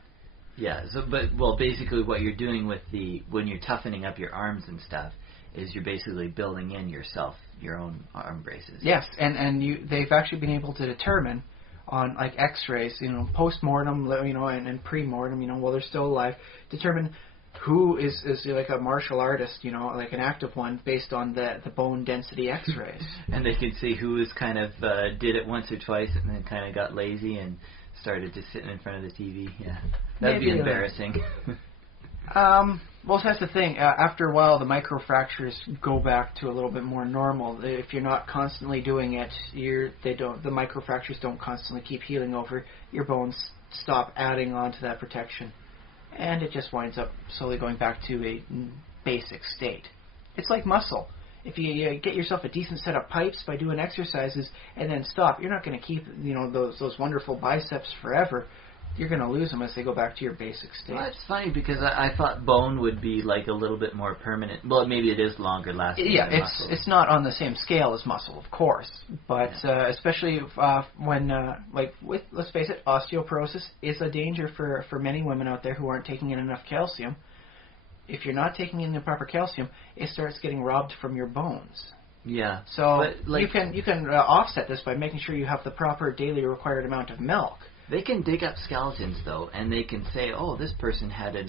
Yeah, basically what you're doing when you're toughening up your arms and stuff is you're basically building in yourself your own arm braces. Yes, and they've actually been able to determine on like X-rays, post-mortem, and pre-mortem, while they're still alive, determine who is like a martial artist, like an active one, based on the bone density X-rays. And they can see who is kind of did it once or twice and then kind of got lazy and started just sitting in front of the TV. Yeah, that'd be embarrassing. Well, that's the thing. After a while, the microfractures go back to a little bit more normal. If you're not constantly doing it, the microfractures don't constantly keep healing over. Your bones stop adding on to that protection, and it just winds up slowly going back to a basic state. It's like muscle. If you get yourself a decent set of pipes by doing exercises and then stop, you're not going to keep those wonderful biceps forever. You're going to lose them as they go back to your basic state. Well, that's funny because I thought bone would be like a little bit more permanent. Well, maybe it is longer lasting. Yeah, than muscle. It's not on the same scale as muscle, of course, but especially when let's face it, osteoporosis is a danger for many women out there who aren't taking in enough calcium. If you're not taking in the proper calcium, it starts getting robbed from your bones. Yeah. So you can offset this by making sure you have the proper daily required amount of milk. They can dig up skeletons, though, and they can say, this person had a,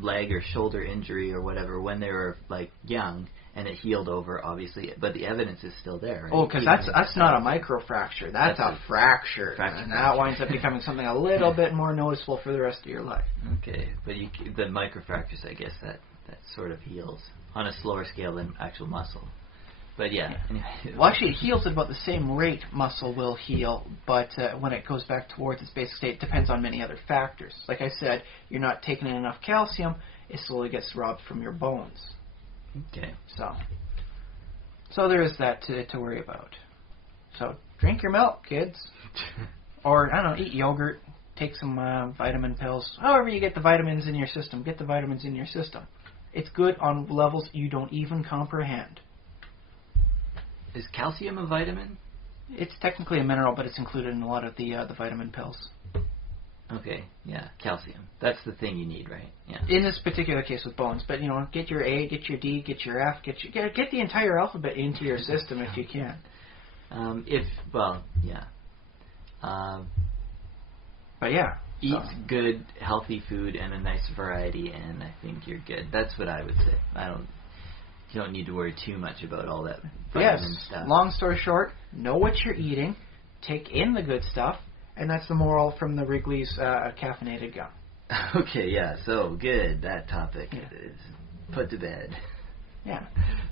leg or shoulder injury or whatever when they were, young, and it healed over, obviously, but the evidence is still there. Right? Oh, because that's not a microfracture. That's a fracture. And that winds up becoming something a little bit more noticeable for the rest of your life. Okay, but the microfractures, I guess, that sort of heals on a slower scale than actual muscle. But yeah. Anyway. Well, actually, it heals at about the same rate muscle will heal, but when it goes back towards its basic state, it depends on many other factors. Like I said, you're not taking in enough calcium, it slowly gets robbed from your bones. Okay. So there is that to worry about. So drink your milk, kids. Or, I don't know, eat yogurt, take some vitamin pills. However you get the vitamins in your system, get the vitamins in your system. It's good on levels you don't even comprehend. Is calcium a vitamin? It's technically a mineral, but it's included in a lot of the vitamin pills. Okay, yeah, calcium. That's the thing you need, right? Yeah. In this particular case with bones, but get your A, get your D, get your F, get the entire alphabet into your system if you can. But yeah, eat good, healthy food and a nice variety, and I think you're good. That's what I would say. You don't need to worry too much about all that vitamin stuff. Long story short, know what you're eating, take in the good stuff, and that's the moral from the Wrigley's caffeinated gum. Okay, yeah, so good. That topic is put to bed. Yeah.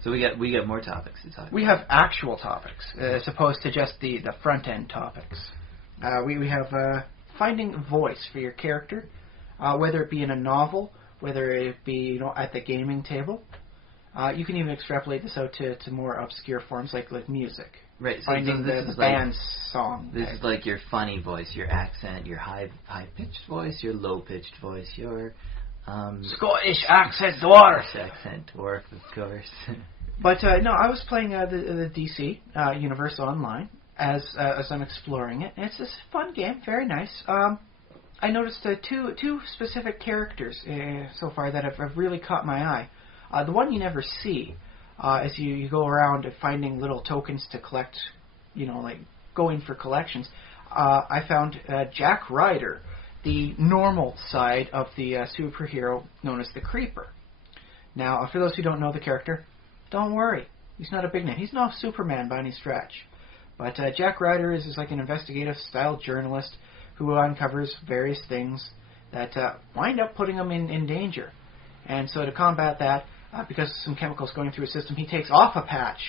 So we got more topics to talk about. We have actual topics, as opposed to just the front end topics. We have finding a voice for your character, whether it be in a novel, whether it be at the gaming table. You can even extrapolate this out to more obscure forms like music. Right. So finding the band's song. This is like your funny voice, your accent, your high pitched voice, your low pitched voice, your Scottish accent dwarf. Scottish accent dwarf, of course. But no, I was playing the DC universe online as I'm exploring it, and it's this fun game, very nice. I noticed two specific characters so far that have really caught my eye. The one you never see, as you go around finding little tokens to collect, like going for collections. I found Jack Ryder, the normal side of the superhero known as the Creeper. Now, for those who don't know the character, don't worry. He's not a big name. He's not Superman by any stretch. But Jack Ryder is like an investigative-style journalist who uncovers various things that wind up putting him in danger. And so to combat that, because of some chemicals going through his system, he takes off a patch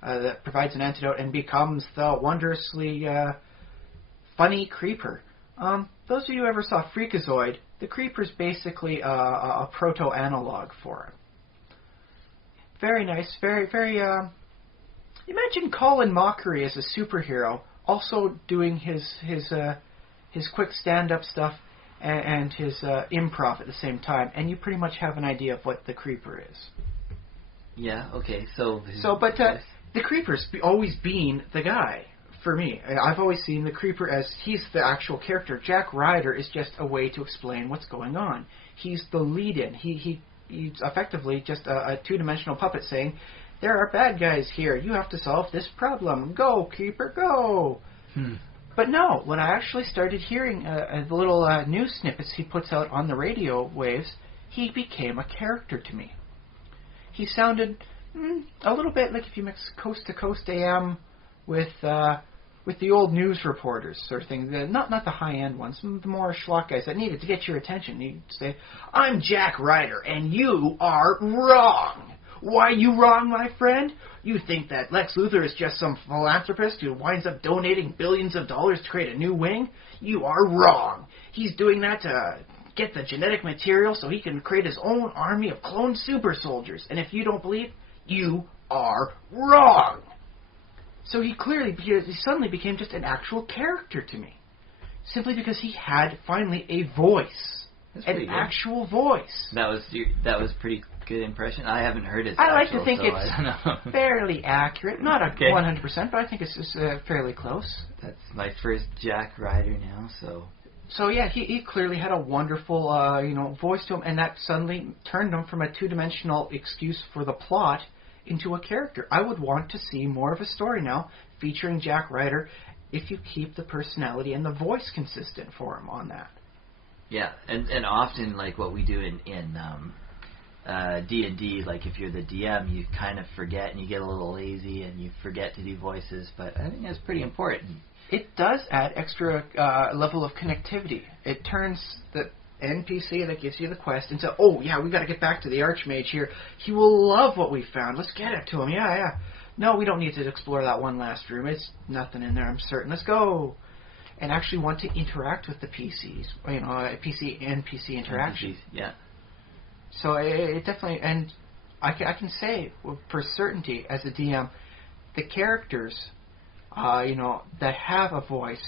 that provides an antidote and becomes the wondrously funny Creeper. Those of you who ever saw Freakazoid, the Creeper's basically a proto-analog for him. Very nice, very, very... Imagine Colin Mockery as a superhero, also doing his quick stand-up stuff and his improv at the same time, and you pretty much have an idea of what the Creeper is. Yeah, okay, so... the Creeper's always been the guy, for me. I've always seen the Creeper as he's the actual character. Jack Ryder is just a way to explain what's going on. He's the lead-in. He's effectively just a two-dimensional puppet saying, there are bad guys here. You have to solve this problem. Go, Creeper, go! But no, when I actually started hearing the little news snippets he puts out on the radio waves, he became a character to me. He sounded a little bit like if you mix Coast to Coast AM with the old news reporters sort of thing. Not the high-end ones, the more schlock guys that needed to get your attention. He'd say, I'm Jack Ryder, and you are wrong. Why you wrong, my friend? You think that Lex Luthor is just some philanthropist who winds up donating billions of dollars to create a new wing? You are wrong. He's doing that to get the genetic material so he can create his own army of cloned super soldiers. And if you don't believe, you are wrong. So he suddenly became just an actual character to me. Simply because he had finally a voice. An actual voice. That was pretty good impression. I haven't heard it. I like to think it's fairly accurate. Not 100%, but I think it's fairly close. That's my first Jack Ryder now, so... So yeah, he clearly had a wonderful voice to him, and that suddenly turned him from a two-dimensional excuse for the plot into a character. I would want to see more of a story now featuring Jack Ryder if you keep the personality and the voice consistent for him on that. Yeah, and often like what we do in D&D, like if you're the DM, you kind of forget and you get a little lazy and you forget to do voices, but I think that's pretty important. It does add extra level of connectivity. It turns the NPC that gives you the quest into, oh yeah, we got to get back to the Archmage here. He will love what we found. Let's get it to him. Yeah. no, we don't need to explore that one last room. It's nothing in there, I'm certain. Let's go. And actually want to interact with the PCs, PC NPC interaction. NPCs, yeah. So it definitely, and I can say for certainty as a DM, the characters, that have a voice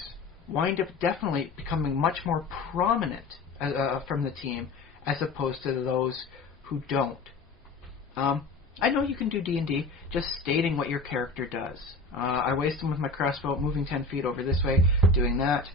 wind up definitely becoming much more prominent from the team as opposed to those who don't. I know you can do D&D just stating what your character does. I waste them with my crossbow, moving 10 feet over this way, doing that.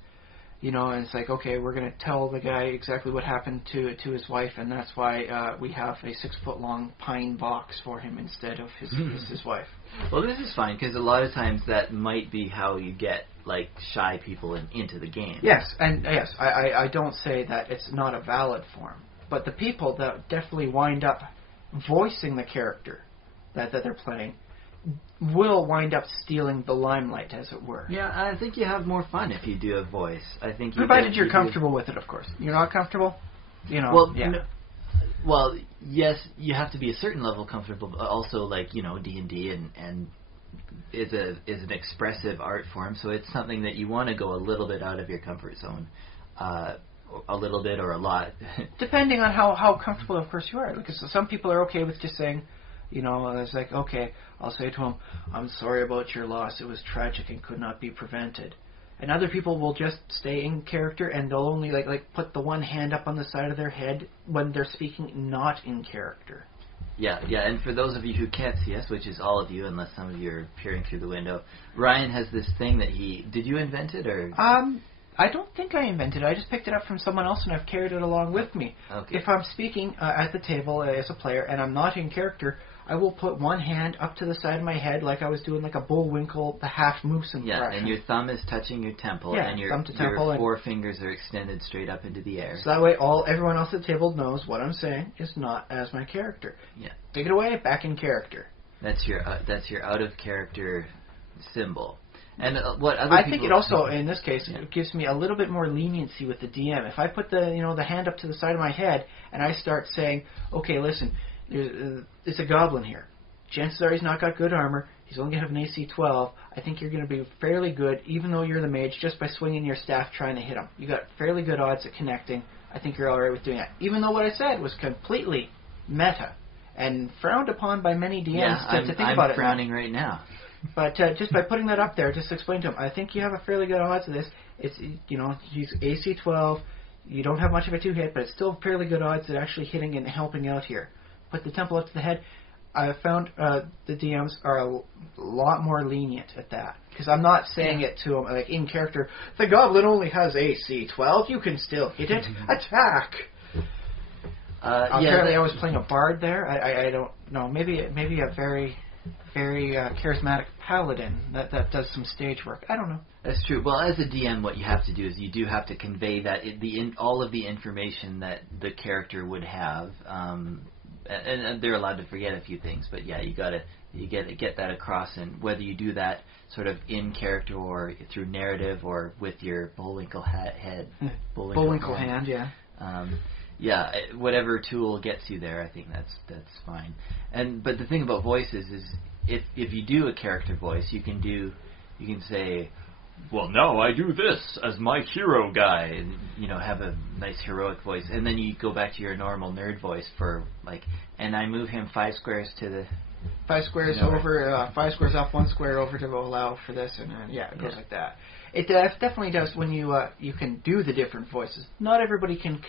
And it's like, okay, we're going to tell the guy exactly what happened to his wife, and that's why we have a 6-foot-long pine box for him instead of his wife. Well, this is fine, because a lot of times that might be how you get, like, shy people into the game. Yes, I don't say that it's not a valid form. But the people that definitely wind up voicing the character that they're playing will wind up stealing the limelight, as it were. Yeah, I think you have more fun if you do a voice. I think provided you're comfortable with it, of course. You're not comfortable? Well, yeah. Well, yes, you have to be a certain level comfortable, but also, like, D&D and is an expressive art form, so it's something that you want to go a little bit out of your comfort zone. A little bit or a lot. Depending on how comfortable, of course, you are. Because some people are okay with just saying, it's like, okay, I'll say to them, I'm sorry about your loss. It was tragic and could not be prevented. And other people will just stay in character and they'll only like put the one hand up on the side of their head when they're speaking not in character. Yeah, and for those of you who can't see us, which is all of you, unless some of you are peering through the window, Ryan has this thing that did you invent it, or? I don't think I invented it. I just picked it up from someone else and I've carried it along with me. Okay. If I'm speaking at the table as a player and I'm not in character, I will put one hand up to the side of my head like I was doing like a Bullwinkle, the half moose impression. Yeah, and your thumb is touching your temple, and your four fingers are extended straight up into the air. So that way everyone else at the table knows what I'm saying is not as my character. Yeah. Take it away, back in character. That's your out of character symbol. And I think it also, in this case, it gives me a little bit more leniency with the DM. If I put the hand up to the side of my head and I start saying, okay, listen, it's a goblin here. Chances are he's not got good armor. He's only going to have an AC 12. I think you're going to be fairly good, even though you're the mage, just by swinging your staff trying to hit him. You got fairly good odds at connecting. I think you're all right with doing that. Even though what I said was completely meta and frowned upon by many DMs to think about it. I'm frowning right now. But just by putting that up there, just explain to him, I think you have a fairly good odds of this. It's, he's AC 12. You don't have much of a 2-hit, but it's still fairly good odds at actually hitting and helping out here. Put the temple up to the head. I found the DMs are a lot more lenient at that. Because I'm not saying it to them, like, in character, the goblin only has AC 12. You can still hit it. Attack! Apparently I was playing a bard there. I don't know. Maybe a very charismatic paladin that does some stage work. I don't know. That's true. Well, as a DM, what you have to do is you do have to convey that all of the information that the character would have, and they're allowed to forget a few things. But yeah, you get that across, and whether you do that sort of in character or through narrative or with your Bullwinkle head, Bullwinkle hand, yeah. Yeah, whatever tool gets you there, I think that's fine. But the thing about voices is, if you do a character voice, you can say, well, now I do this as my hero guy, and have a nice heroic voice, and then you go back to your normal nerd voice for and I move him 5 squares to the 5 squares over, 5 squares up, 1 square over to allow for this, and it goes like that. It definitely does when you can do the different voices. Not everybody can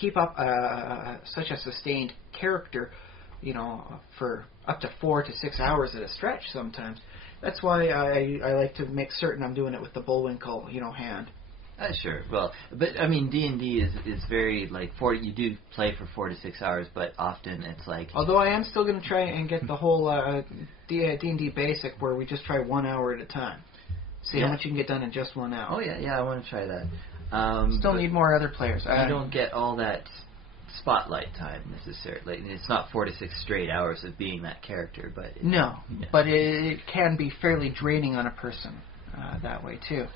keep up such a sustained character, for up to 4 to 6 hours at a stretch sometimes. That's why I like to make certain I'm doing it with the Bullwinkle, hand. Sure. Well, but I mean, D&D is very you do play for 4 to 6 hours, but often it's like. Although I am still going to try and get the whole D&D basic where we just try 1 hour at a time. See how much you can get done in just 1 hour. Oh yeah, I want to try that. Still need more other players. You don't get all that spotlight time necessarily. It's not 4 to 6 straight hours of being that character, but but it can be fairly draining on a person that way too.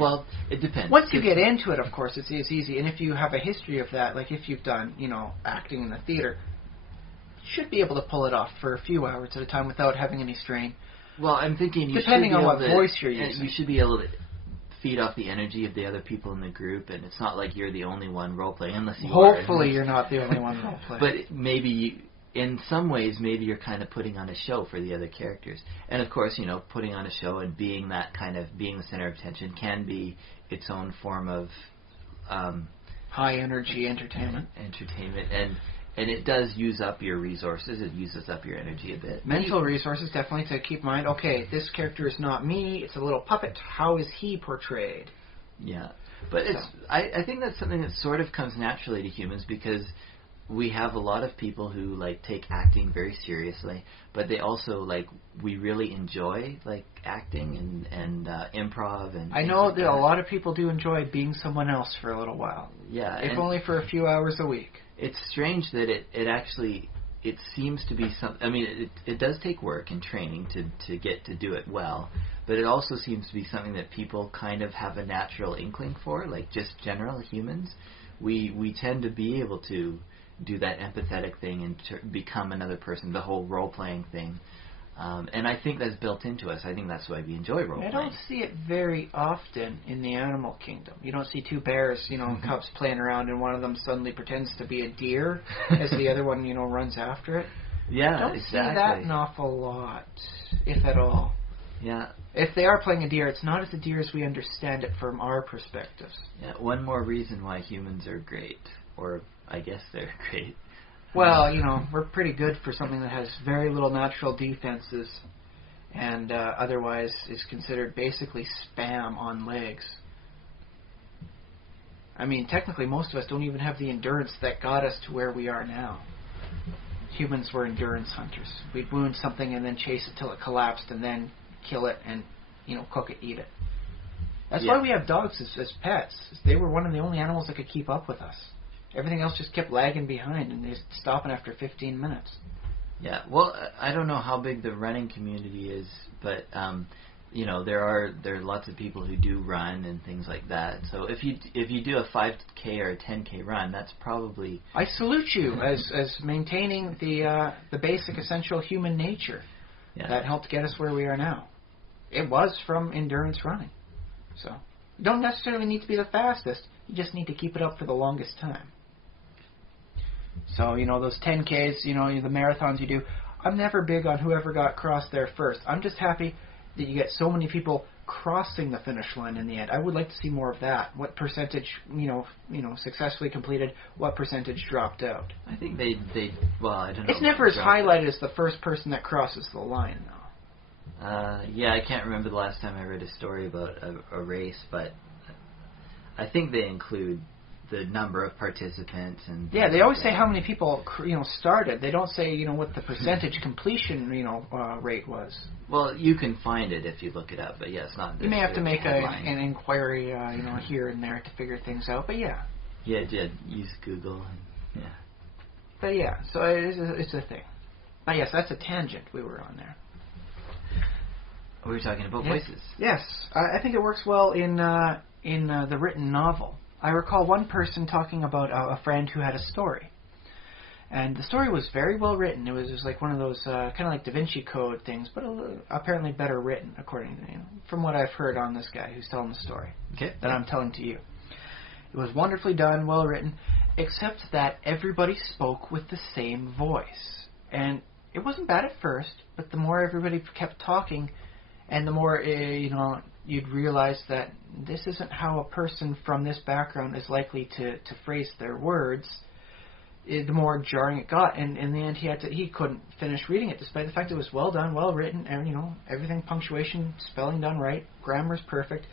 Well, it depends. Once you get into it, of course, it's easy. And if you have a history of that, like if you've done acting in the theater, should be able to pull it off for a few hours at a time without having any strain. Well, I'm thinking depending on what voice you're using, you should be able to feed off the energy of the other people in the group, and it's not like you're the only one role-playing, unless you are. Hopefully you're not the only one role-playing. But maybe, in some ways, maybe you're kind of putting on a show for the other characters. And of course, putting on a show and being the center of attention can be its own form of high-energy entertainment. And it does use up your resources. It uses up your energy a bit. Mental resources, definitely, to keep in mind, okay, this character is not me, it's a little puppet. How is he portrayed? Yeah. But I think that's something that sort of comes naturally to humans, because we have a lot of people who take acting very seriously, but they also we really enjoy acting and improv and I know that a lot of people do enjoy being someone else for a little while. Yeah. If only for a few hours a week. It's strange that it seems to be some. I mean, it does take work and training to get to do it well, but it also seems to be something that people kind of have a natural inkling for, just general humans. We tend to be able to do that empathetic thing and to become another person, the whole role-playing thing. And I think that's built into us. I think that's why we enjoy role-playing. I don't see it very often in the animal kingdom. You don't see two bears, cubs playing around, and one of them suddenly pretends to be a deer as the other one, runs after it. Yeah, I don't exactly. see that an awful lot, if at all. Yeah. If they are playing a deer, it's not as a deer as we understand it from our perspectives. Yeah, one more reason why humans are great, or I guess they're great. Well, we're pretty good for something that has very little natural defenses and otherwise is considered basically spam on legs. I mean, technically, most of us don't even have the endurance that got us to where we are now. Humans were endurance hunters. We'd wound something and then chase it till it collapsed and then kill it and, cook it, eat it. That's why we have dogs as pets. They were one of the only animals that could keep up with us. Everything else just kept lagging behind and just stopping after 15 minutes. Yeah, well, I don't know how big the running community is, but there are lots of people who do run and things like that. So if you do a 5K or a 10K run, that's probably... I salute you as maintaining the basic essential human nature that helped get us where we are now. It was from endurance running. So you don't necessarily need to be the fastest. You just need to keep it up for the longest time. So, those 10Ks, the marathons you do, I'm never big on whoever got crossed there first. I'm just happy that you get so many people crossing the finish line in the end. I would like to see more of that. What percentage, successfully completed, what percentage dropped out. I think they well, I don't know. It's never as highlighted as the first person that crosses the line, though. Yeah, I can't remember the last time I read a story about a race, but I think they include the number of participants and they always say how many people started. They don't say what the percentage completion rate was. Well, you can find it if you look it up, but it's not. You may have to make an inquiry here and there to figure things out, but yeah, use Google and, But so it's a thing. But yes, that's a tangent we were on there. We were talking about voices. Yes, I think it works well in the written novel. I recall one person talking about a friend who had a story. And the story was very well written. It was just like one of those kind of like Da Vinci Code things, but apparently better written, according to from what I've heard on this guy who's telling the story that I'm telling to you. It was wonderfully done, well written, except that everybody spoke with the same voice. And it wasn't bad at first, but the more everybody kept talking, and the more you'd realize that this isn't how a person from this background is likely to phrase their words. The more jarring it got, and in the end he couldn't finish reading it, despite the fact it was well done, well written, and everything, punctuation, spelling done right, grammar's perfect.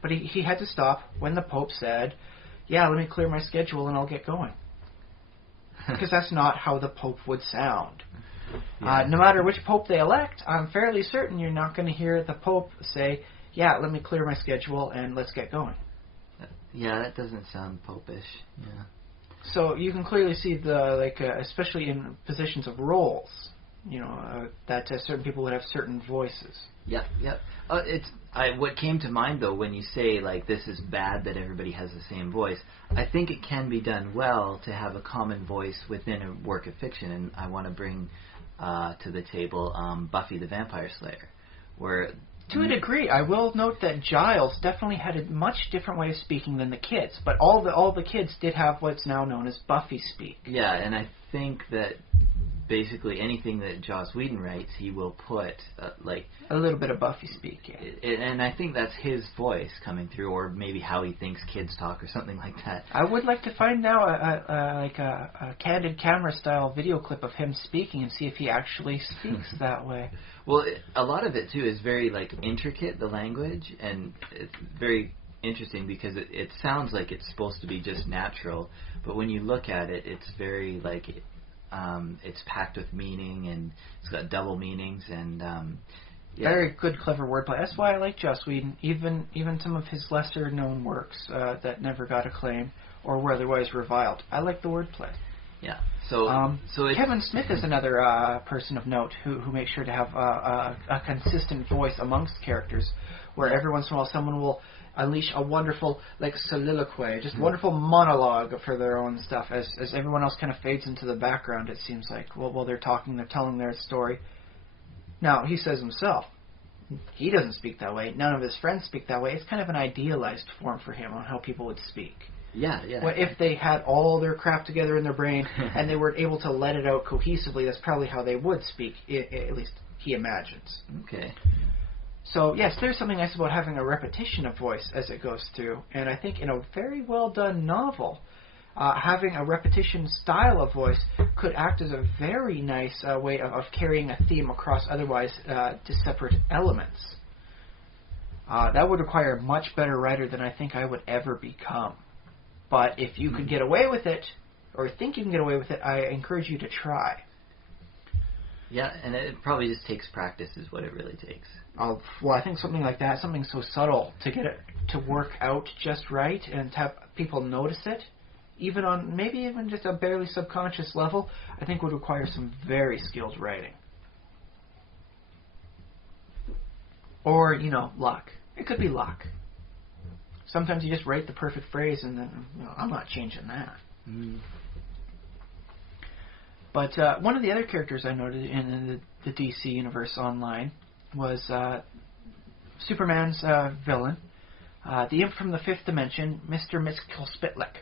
But he had to stop when the Pope said, let me clear my schedule and I'll get going. Because that's not how the Pope would sound. No matter which Pope they elect, I'm fairly certain you're not going to hear the Pope say, let me clear my schedule and let's get going. Yeah, that doesn't sound popish. Yeah. So you can clearly see especially in positions of roles, that certain people would have certain voices. Yep. What came to mind though when you say like this is bad that everybody has the same voice, I think it can be done well to have a common voice within a work of fiction, and I want to bring to the table Buffy the Vampire Slayer, where to a degree, I will note that Giles definitely had a much different way of speaking than the kids, but all the kids did have what's now known as Buffy speak. Yeah, and I think that basically anything that Joss Whedon writes, he will put like a little bit of Buffy speak. Yeah. And I think that's his voice coming through, or maybe how he thinks kids talk, or something like that. I would like to find now a candid camera style video clip of him speaking and see if he actually speaks that way. Well, a lot of it too is very like intricate, the language, and it's very interesting because it sounds like it's supposed to be just natural, but when you look at it, it's very like it's packed with meaning, and it's got double meanings, and very good, clever wordplay. That's why I like Joss Whedon. Even some of his lesser known works that never got acclaim or were otherwise reviled. I like the wordplay. Yeah. So Kevin Smith is another person of note who makes sure to have a consistent voice amongst characters, where every once in a while someone will unleash a wonderful soliloquy, just wonderful monologue for their own stuff, as everyone else kind of fades into the background. It seems like while they're talking, they're telling their story. Now he says himself, he doesn't speak that way. None of his friends speak that way. It's kind of an idealized form for him on how people would speak. Yeah. Well, if they had all their crap together in their brain and they were able to let it out cohesively, that's probably how they would speak. At least he imagines. Okay. So, yes, there's something nice about having a repetition of voice as it goes through. And I think in a very well-done novel, having a repetition style of voice could act as a very nice way of carrying a theme across otherwise separate elements. That would require a much better writer than I think I would ever become. But if you could get away with it, or think you can get away with it, I encourage you to try. Yeah, and it probably just takes practice is what it really takes. Well, I think something like that, something so subtle, to get it to work out just right and to have people notice it, even on maybe even just a barely subconscious level, I think would require some very skilled writing. Or, luck. It could be luck. Sometimes you just write the perfect phrase and then, I'm not changing that. But one of the other characters I noted in the DC universe online was Superman's villain, the imp from the fifth dimension, Mr. Mxyzptlk.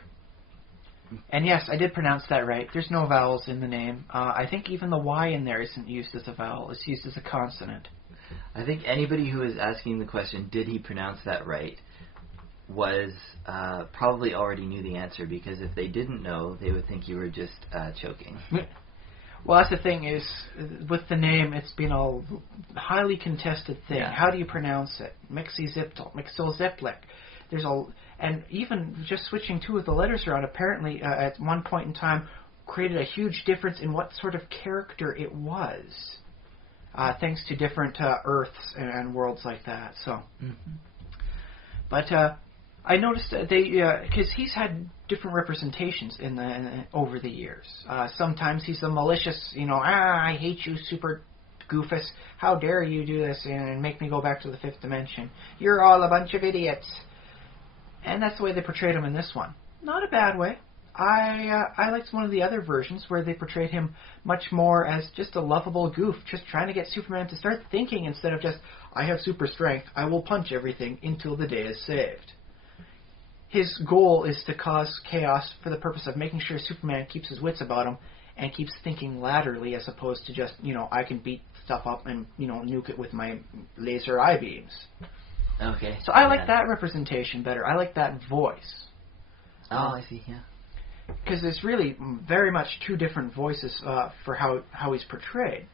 And yes, I did pronounce that right. There's no vowels in the name. I think even the Y in there isn't used as a vowel. It's used as a consonant. I think anybody who is asking the question, did he pronounce that right, was probably already knew the answer, because if they didn't know, they would think you were just joking. Well, that's the thing is, with the name, it's been a highly contested thing. Yeah. How do you pronounce it? Mxyzptlk. And even just switching two of the letters around, apparently at one point in time, created a huge difference in what sort of character it was, thanks to different Earths and worlds like that. So, but I noticed that because he's had different representations over the years. Sometimes he's the malicious, I hate you, super goofus. How dare you do this and make me go back to the fifth dimension? You're all a bunch of idiots. And that's the way they portrayed him in this one. Not a bad way. I liked one of the other versions where they portrayed him much more as just a lovable goof, just trying to get Superman to start thinking instead of just, I have super strength, I will punch everything until the day is saved. His goal is to cause chaos for the purpose of making sure Superman keeps his wits about him and keeps thinking laterally as opposed to just, I can beat stuff up and, nuke it with my laser eye beams. Okay. So I like that representation better. I like that voice. Oh, I see, yeah. Because it's really very much two different voices for how he's portrayed.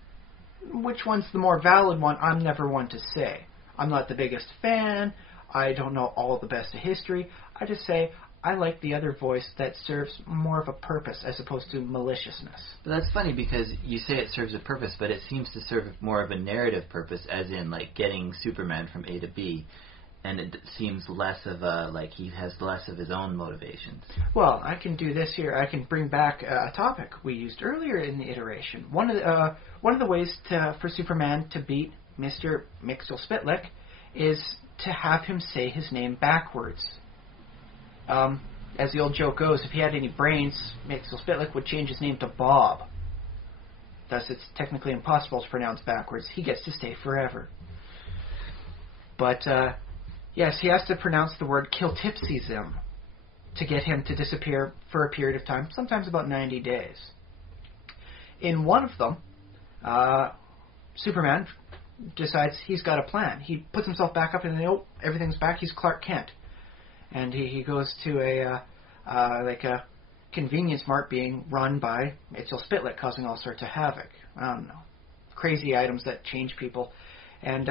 Which one's the more valid one, I'm never one to say. I'm not the biggest fan. I don't know all the best of history. I just say I like the other voice that serves more of a purpose as opposed to maliciousness. But that's funny because you say it serves a purpose, but it seems to serve more of a narrative purpose, as in like getting Superman from A to B. and it seems less of a, like he has less of his own motivations. Well, I can do this here. I can bring back a topic we used earlier in the iteration. One of the ways for Superman to beat Mr. Mxyzptlk is to have him say his name backwards. As the old joke goes, if he had any brains, Mxyzptlk would change his name to Bob. Thus, it's technically impossible to pronounce backwards. He gets to stay forever. But, yes, he has to pronounce the word Kiltipsism to get him to disappear for a period of time, sometimes about 90 days. In one of them, Superman decides he's got a plan. He puts himself back up and everything's back. He's Clark Kent. And he goes to a convenience mart being run by Mxyzptlk, causing all sorts of havoc. I don't know. Crazy items that change people. And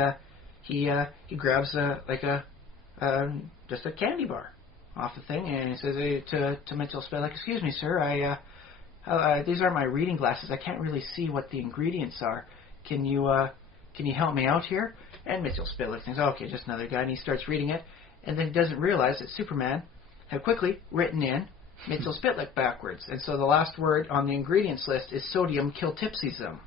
he grabs just a candy bar off the thing, and he says to Mxyzptlk, "Excuse me, sir, these aren't my reading glasses. I can't really see what the ingredients are. Can you help me out here?" And Mxyzptlk thinks, "Okay, just another guy," and he starts reading it, and then he doesn't realize that Superman had quickly written in Mxyzptlk backwards, and so the last word on the ingredients list is sodium kiltipsism.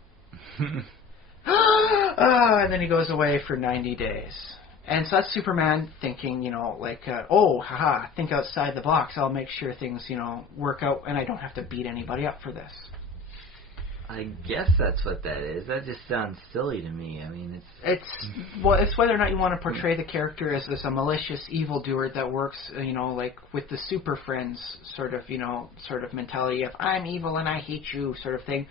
And then he goes away for 90 days. And so that's Superman thinking, think outside the box. I'll make sure things, work out, and I don't have to beat anybody up for this. I guess that's what that is. That just sounds silly to me. I mean, it's whether or not you want to portray the character as this a malicious evildoer that works, with the Super Friends sort of mentality of I'm evil and I hate you sort of thing,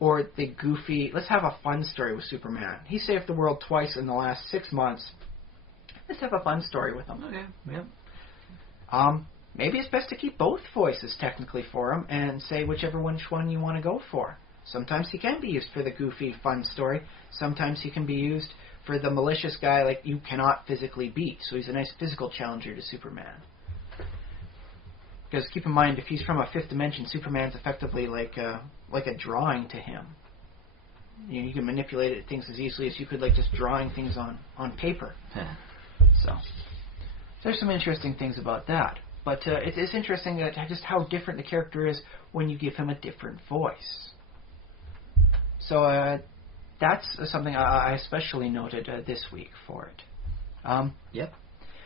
or the goofy, let's have a fun story with Superman. He saved the world twice in the last 6 months. Let's have a fun story with him. Okay, yeah. Maybe it's best to keep both voices technically for him and say which one you want to go for. Sometimes he can be used for the goofy, fun story. Sometimes he can be used for the malicious guy like you cannot physically beat. So he's a nice physical challenger to Superman. Because keep in mind, if he's from a fifth dimension, Superman's effectively like a drawing to him. You can manipulate things as easily as you could just drawing things on paper. So there's some interesting things about that. But it is interesting that just how different the character is when you give him a different voice. So that's something I especially noted this week for it. Yep.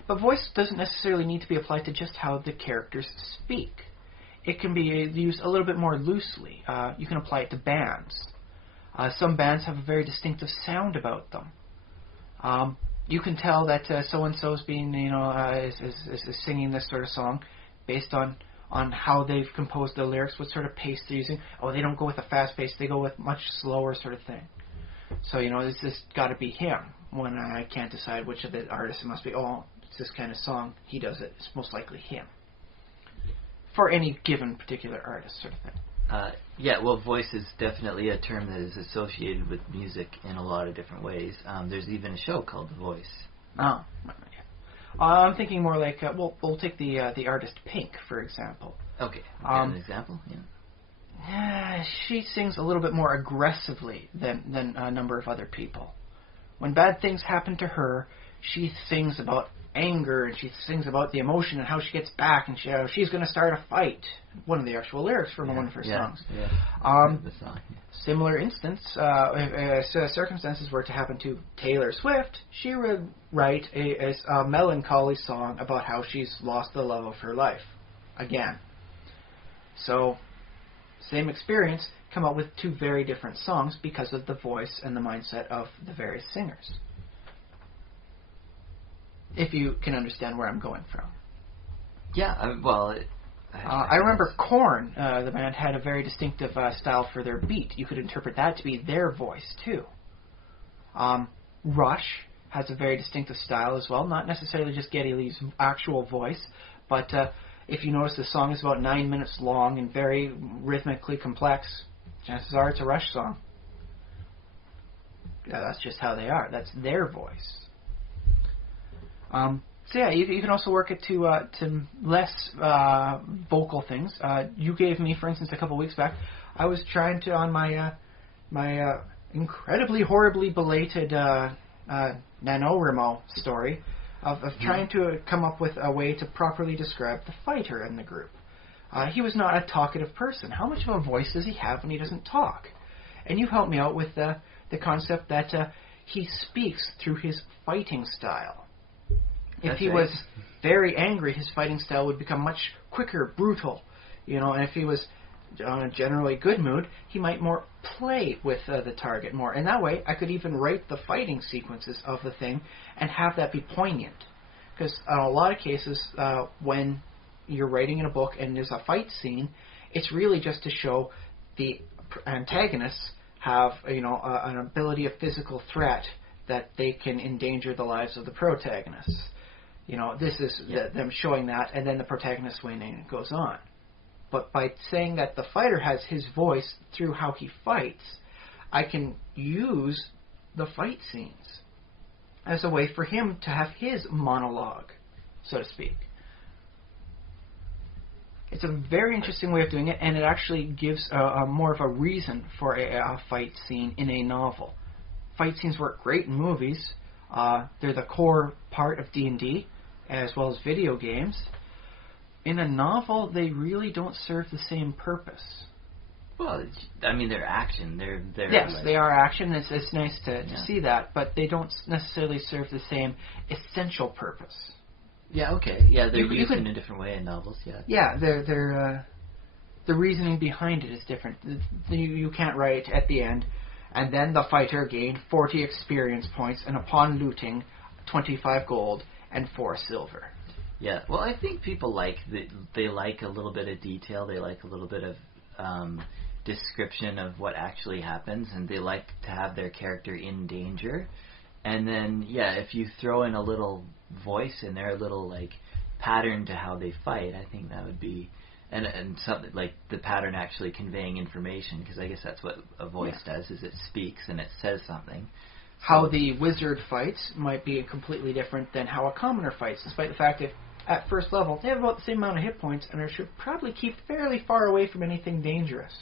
But voice doesn't necessarily need to be applied to just how the characters speak. It can be used a little bit more loosely. You can apply it to bands. Some bands have a very distinctive sound about them. You can tell that so-and-so's being, is singing this sort of song based on how they've composed the lyrics, what sort of pace they're using. Oh, they don't go with a fast pace, they go with much slower sort of thing. So, it's just got to be him when I can't decide which of the artists it must be. Oh, it's this kind of song, he does it, it's most likely him. For any given particular artist sort of thing. Voice is definitely a term that is associated with music in a lot of different ways. There's even a show called The Voice. Oh, yeah. I'm thinking more like, we'll take the artist Pink, for example. Okay, an example? Yeah. She sings a little bit more aggressively than a number of other people. When bad things happen to her, she sings about anger, and she sings about the emotion and how she gets back, and she's going to start a fight. One of the actual lyrics from one of her songs. Yeah. The song. Similar instance, if circumstances were to happen to Taylor Swift, she would write a melancholy song about how she's lost the love of her life. Again. So, same experience, come out with two very different songs because of the voice and the mindset of the various singers. If you can understand where I'm going from. Yeah, I remember Korn, the band, had a very distinctive style for their beat. You could interpret that to be their voice, too. Rush has a very distinctive style as well, not necessarily just Geddy Lee's actual voice, but if you notice the song is about 9 minutes long and very rhythmically complex, chances are it's a Rush song. Yeah, that's just how they are. That's their voice. You can also work it to less vocal things. You gave me, for instance, a couple weeks back, I was trying to, on my incredibly, horribly belated NaNoWriMo story, of trying to come up with a way to properly describe the fighter in the group. He was not a talkative person. How much of a voice does he have when he doesn't talk? And you helped me out with the concept that he speaks through his fighting style. If he was very angry, his fighting style would become much quicker, brutal. And if he was on a generally good mood, he might more play with the target more. And that way, I could even write the fighting sequences of the thing and have that be poignant. Because in a lot of cases, when you're writing in a book and there's a fight scene, it's really just to show the antagonists have an ability of physical threat that they can endanger the lives of the protagonists. This is them showing that, and then the protagonist winning, and it goes on. But by saying that the fighter has his voice through how he fights, I can use the fight scenes as a way for him to have his monologue, so to speak. It's a very interesting way of doing it, and it actually gives more of a reason for a fight scene in a novel. Fight scenes work great in movies. They're the core part of D&D, as well as video games. In a novel, they really don't serve the same purpose. Well, they're action. They're yes, they are action. It's nice to see that, but they don't necessarily serve the same essential purpose. Yeah, okay. Yeah, they're used in a different way in novels, yeah. Yeah, they're the reasoning behind it is different. You can't write at the end, and then the fighter gained 40 experience points, and upon looting, 25 gold and 4 silver. Yeah, well, I think people they like a little bit of detail, they like a little bit of description of what actually happens, and they like to have their character in danger. And then, if you throw in a little voice in there, a little pattern to how they fight, I think that would be, and something like the pattern actually conveying information, because I guess that's what a voice does, is it speaks and it says something. How the wizard fights might be completely different than how a commoner fights, despite the fact that at first level they have about the same amount of hit points and should probably keep fairly far away from anything dangerous.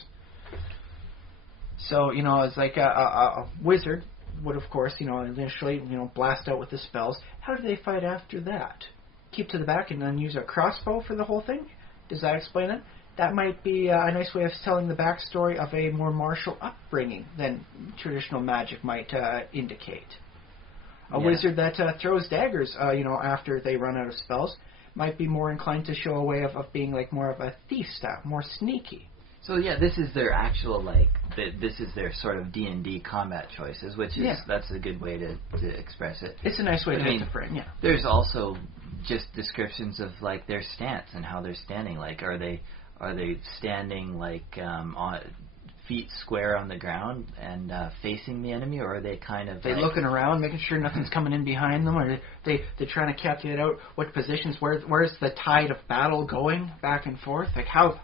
So, it's like a wizard would, of course, initially, blast out with the spells. How do they fight after that? Keep to the back and then use a crossbow for the whole thing? Does that explain it? That might be a nice way of telling the backstory of a more martial upbringing than traditional magic might indicate. A wizard that throws daggers, after they run out of spells, might be more inclined to show a way of being more of a thief style, more sneaky. So this is their actual this is their sort of D&D combat choices, which is that's a good way to express it. It's a nice way to frame. Yeah. There's also just descriptions of their stance and how they're standing. Are they standing on feet square on the ground and facing the enemy, or are they kind of looking around, making sure nothing's coming in behind them, or they're trying to calculate out what positions, where's the tide of battle going back and forth,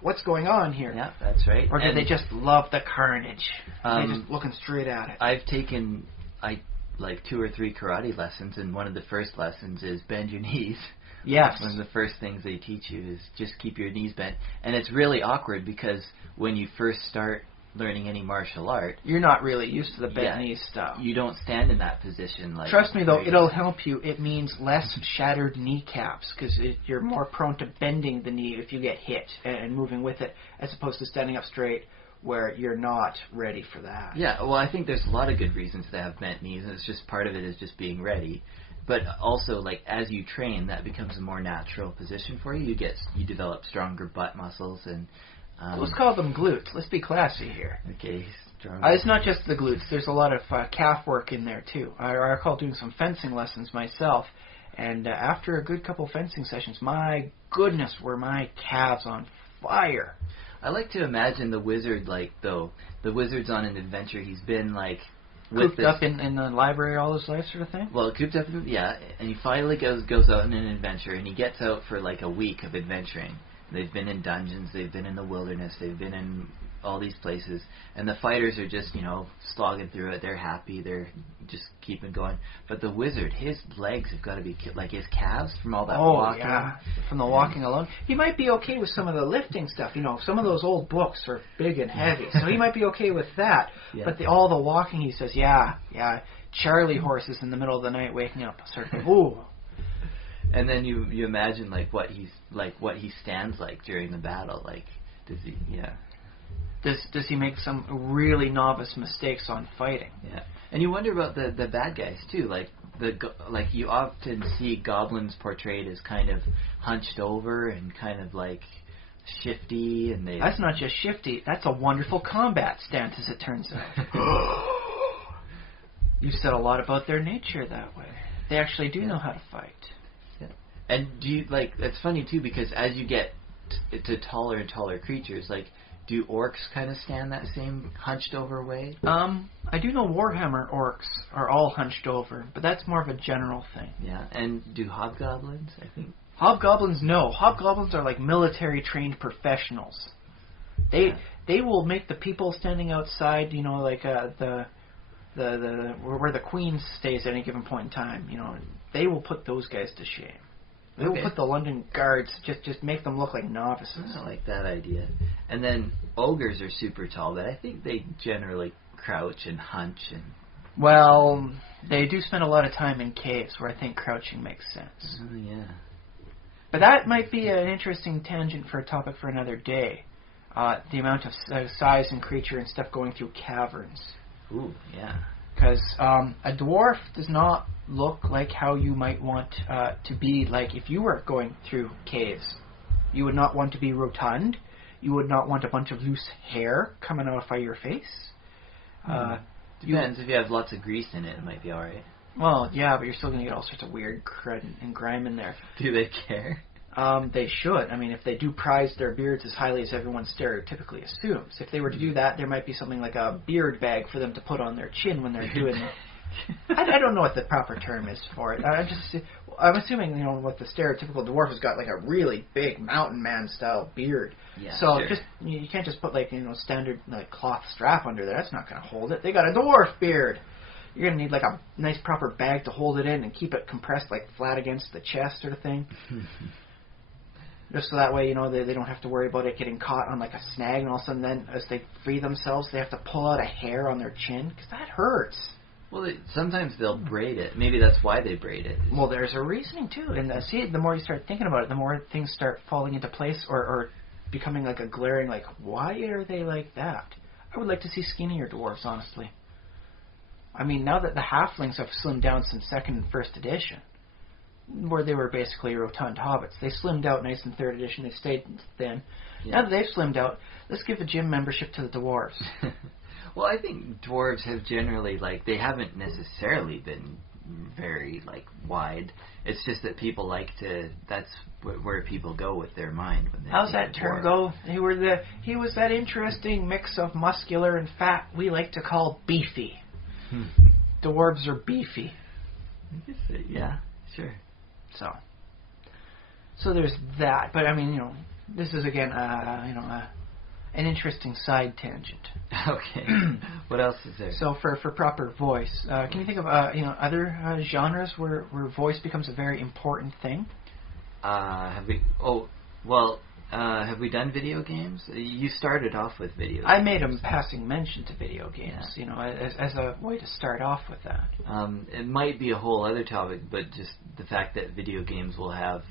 what's going on here? Yeah, that's right. Or do they just love the carnage? They're just looking straight at it. I've taken 2 or 3 karate lessons, and one of the first lessons is bend your knees. Yes. One of the first things they teach you is just keep your knees bent, and it's really awkward because when you first start learning any martial art, you're not really used to the bent knees stuff. You don't stand in that position. Trust me, though, it'll help you. It means less shattered kneecaps because you're more prone to bending the knee if you get hit and moving with it, as opposed to standing up straight where you're not ready for that. Yeah, well, I think there's a lot of good reasons to have bent knees, and it's just part of it is just being ready. But also, as you train, that becomes a more natural position for you. You develop stronger butt muscles and. Let's call them glutes. Let's be classy here. Okay, it's not just the glutes. There's a lot of calf work in there, too. I recall doing some fencing lessons myself, and after a good couple fencing sessions, my goodness, were my calves on fire. I like to imagine the wizard, the wizard's on an adventure. He's been, cooped up in the library all his life, sort of thing? Well, cooped up, yeah, and he finally goes out on an adventure, and he gets out for, a week of adventuring. They've been in dungeons, they've been in the wilderness, they've been in all these places, and the fighters are just, slogging through it. They're happy, they're just keeping going. But the wizard, his legs have got to be his calves from all that walking. Oh, yeah, from the walking alone. He might be okay with some of the lifting stuff. Some of those old books are big and heavy, so he might be okay with that. Yeah. But all the walking, he says, Charlie horses in the middle of the night waking up, sort of, ooh. And then you imagine like what he stands like during the battle. Like, does he? Yeah. Does he make some really novice mistakes on fighting? Yeah. And you wonder about the bad guys too. Like you often see goblins portrayed as kind of hunched over and kind of like shifty, and that's not just shifty. That's a wonderful combat stance, as it turns out. You said a lot about their nature that way. They actually do know how to fight. Yeah. And do you it's funny too, because as you get to taller and taller creatures, like, do orcs kind of stand that same hunched over way? I do know Warhammer orcs are all hunched over, but that's more of a general thing. Yeah. And do hobgoblins? I think. Hobgoblins, no. Hobgoblins are like military trained professionals. They will make the people standing outside, like the where the queen stays at any given point in time. They will put those guys to shame. They will put the London guards, just make them look like novices. I like that idea. And then ogres are super tall, but I think they generally crouch and hunch and. Well, they do spend a lot of time in caves where I think crouching makes sense. Oh yeah. But that might be an interesting tangent for a topic for another day. The amount of size and creature and stuff going through caverns. Ooh, yeah. Because a dwarf does not look like how you might want to be like if you were going through caves. You would not want to be rotund. You would not want a bunch of loose hair coming out of your face. Depends. If you have lots of grease in it, it might be alright. Well, yeah, but you're still going to get all sorts of weird crud and grime in there. Do they care? They should. I mean, if they do prize their beards as highly as everyone stereotypically assumes. If they were to do that, there might be something like a beard bag for them to put on their chin when they're doing it. I don't know what the proper term is for it. I'm assuming, what the stereotypical dwarf has got, like a really big mountain man style beard. Yeah, so sure. You can't just put standard cloth strap under there. That's not going to hold it. They got a dwarf beard. You're going to need like a nice proper bag to hold it in and keep it compressed like flat against the chest sort of thing. Just so that way, they don't have to worry about it getting caught on like a snag, and all of a sudden then as they free themselves, they have to pull out a hair on their chin, because that hurts. Well, sometimes they'll braid it. Maybe that's why they braid it. Well, there's a reasoning too. And the more you start thinking about it, the more things start falling into place or becoming like a glaring, like, why are they like that? I would like to see skinnier dwarves, honestly. I mean, now that the halflings have slimmed down since 2nd and 1st edition, where they were basically rotund hobbits, they slimmed out nice in 3rd edition, they stayed thin. Yeah. Now that they've slimmed out, let's give a gym membership to the dwarves. Well, I think dwarves have generally, they haven't necessarily been very, wide. It's just that people that's where people go with their mind. When they How's that term go? He was that interesting mix of muscular and fat we like to call beefy. Dwarves are beefy. Yeah, sure. So there's that. But, I mean, this is, again, an interesting side tangent. Okay. What else is there? So for proper voice, can you think of other genres where voice becomes a very important thing? Have we? Oh, well, have we done video games? You started off with video games. I made a passing mention to video games, as a way to start off with that. It might be a whole other topic, but just the fact that video games will have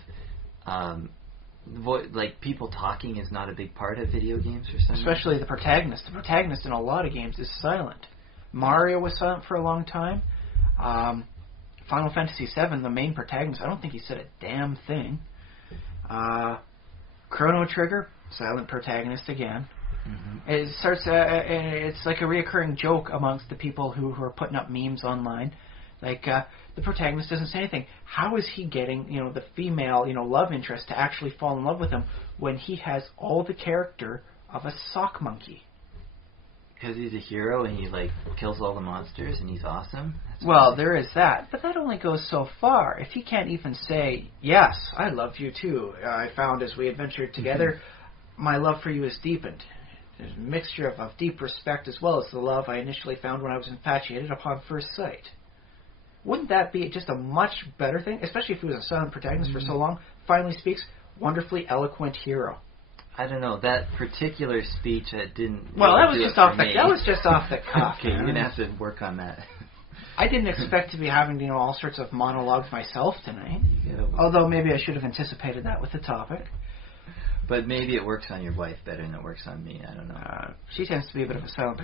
people talking is not a big part of video games for some reason. Especially the protagonist. The protagonist in a lot of games is silent. Mario was silent for a long time. Final Fantasy VII, the main protagonist, I don't think he said a damn thing. Chrono Trigger, silent protagonist again. Mm-hmm. It starts. It's like a reoccurring joke amongst the people who are putting up memes online. The protagonist doesn't say anything. How is he getting, the female, love interest to actually fall in love with him when he has all the character of a sock monkey? Because he's a hero and he, kills all the monsters and he's awesome? Well, there is that. But that only goes so far. If he can't even say, yes, I love you too. I found as we adventured together, my love for you is deepened. There's a mixture of deep respect as well as the love I initially found when I was infatuated upon first sight. Wouldn't that be just a much better thing? Especially if he was a silent protagonist for so long. Finally speaks, wonderfully eloquent hero. I don't know, that particular speech didn't. Well, that was just off the cuff. Okay, you're gonna have to work on that. I didn't expect to be having, all sorts of monologues myself tonight. Although maybe I should have anticipated that with the topic. But maybe it works on your wife better than it works on me. I don't know. She tends to be a bit of a silent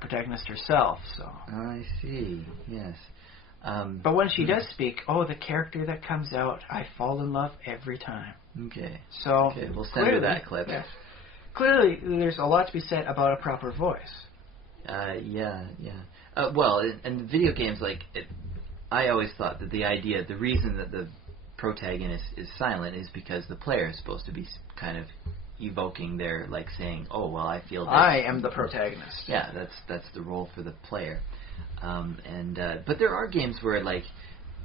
protagonist herself, so. I see. Yes. But when she does speak, the character that comes out, I fall in love every time. Okay. So okay, we'll send her that clip. Yes. Clearly, there's a lot to be said about a proper voice. Yeah. Well, in video games, I always thought that the reason that the protagonist is silent is because the player is supposed to be kind of evoking their, saying, oh, well, I feel that I am the protagonist. Yeah, that's the role for the player. But there are games where,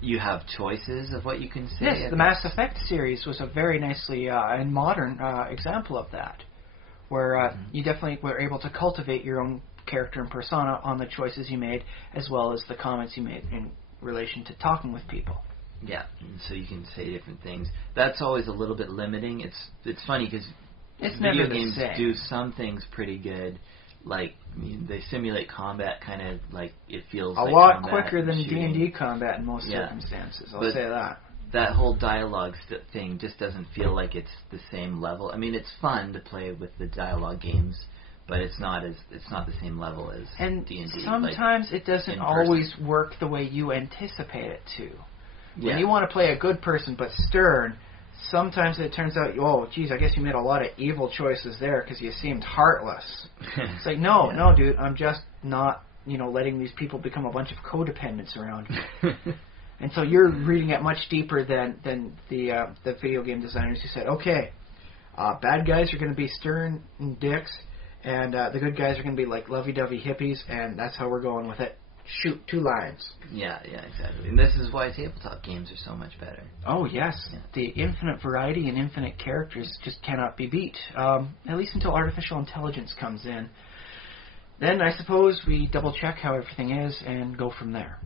you have choices of what you can say. Yes, the Mass Effect series was a very nicely and modern example of that, where you definitely were able to cultivate your own character and persona on the choices you made, as well as the comments you made in relation to talking with people. Yeah, and so you can say different things. That's always a little bit limiting. It's funny because video games do some things pretty good. They simulate combat kind of it feels a lot quicker than D&D combat in most circumstances. I'll say that. That whole dialogue thing just doesn't feel like it's the same level. I mean, it's fun to play with the dialogue games, but it's not the same level as D&D. And sometimes it doesn't always work the way you anticipate it to. When you want to play a good person but stern, sometimes it turns out, I guess you made a lot of evil choices there because you seemed heartless. It's no, dude, I'm just not, letting these people become a bunch of codependents around me. And so you're reading it much deeper than the video game designers who said, okay, bad guys are going to be stern dicks, and the good guys are going to be like lovey-dovey hippies, and that's how we're going with it. Shoot 2 lines. Yeah, exactly. And this is why tabletop games are so much better. Oh, yes. Yeah. The infinite variety and infinite characters just cannot be beat, at least until artificial intelligence comes in. Then I suppose we double-check how everything is and go from there.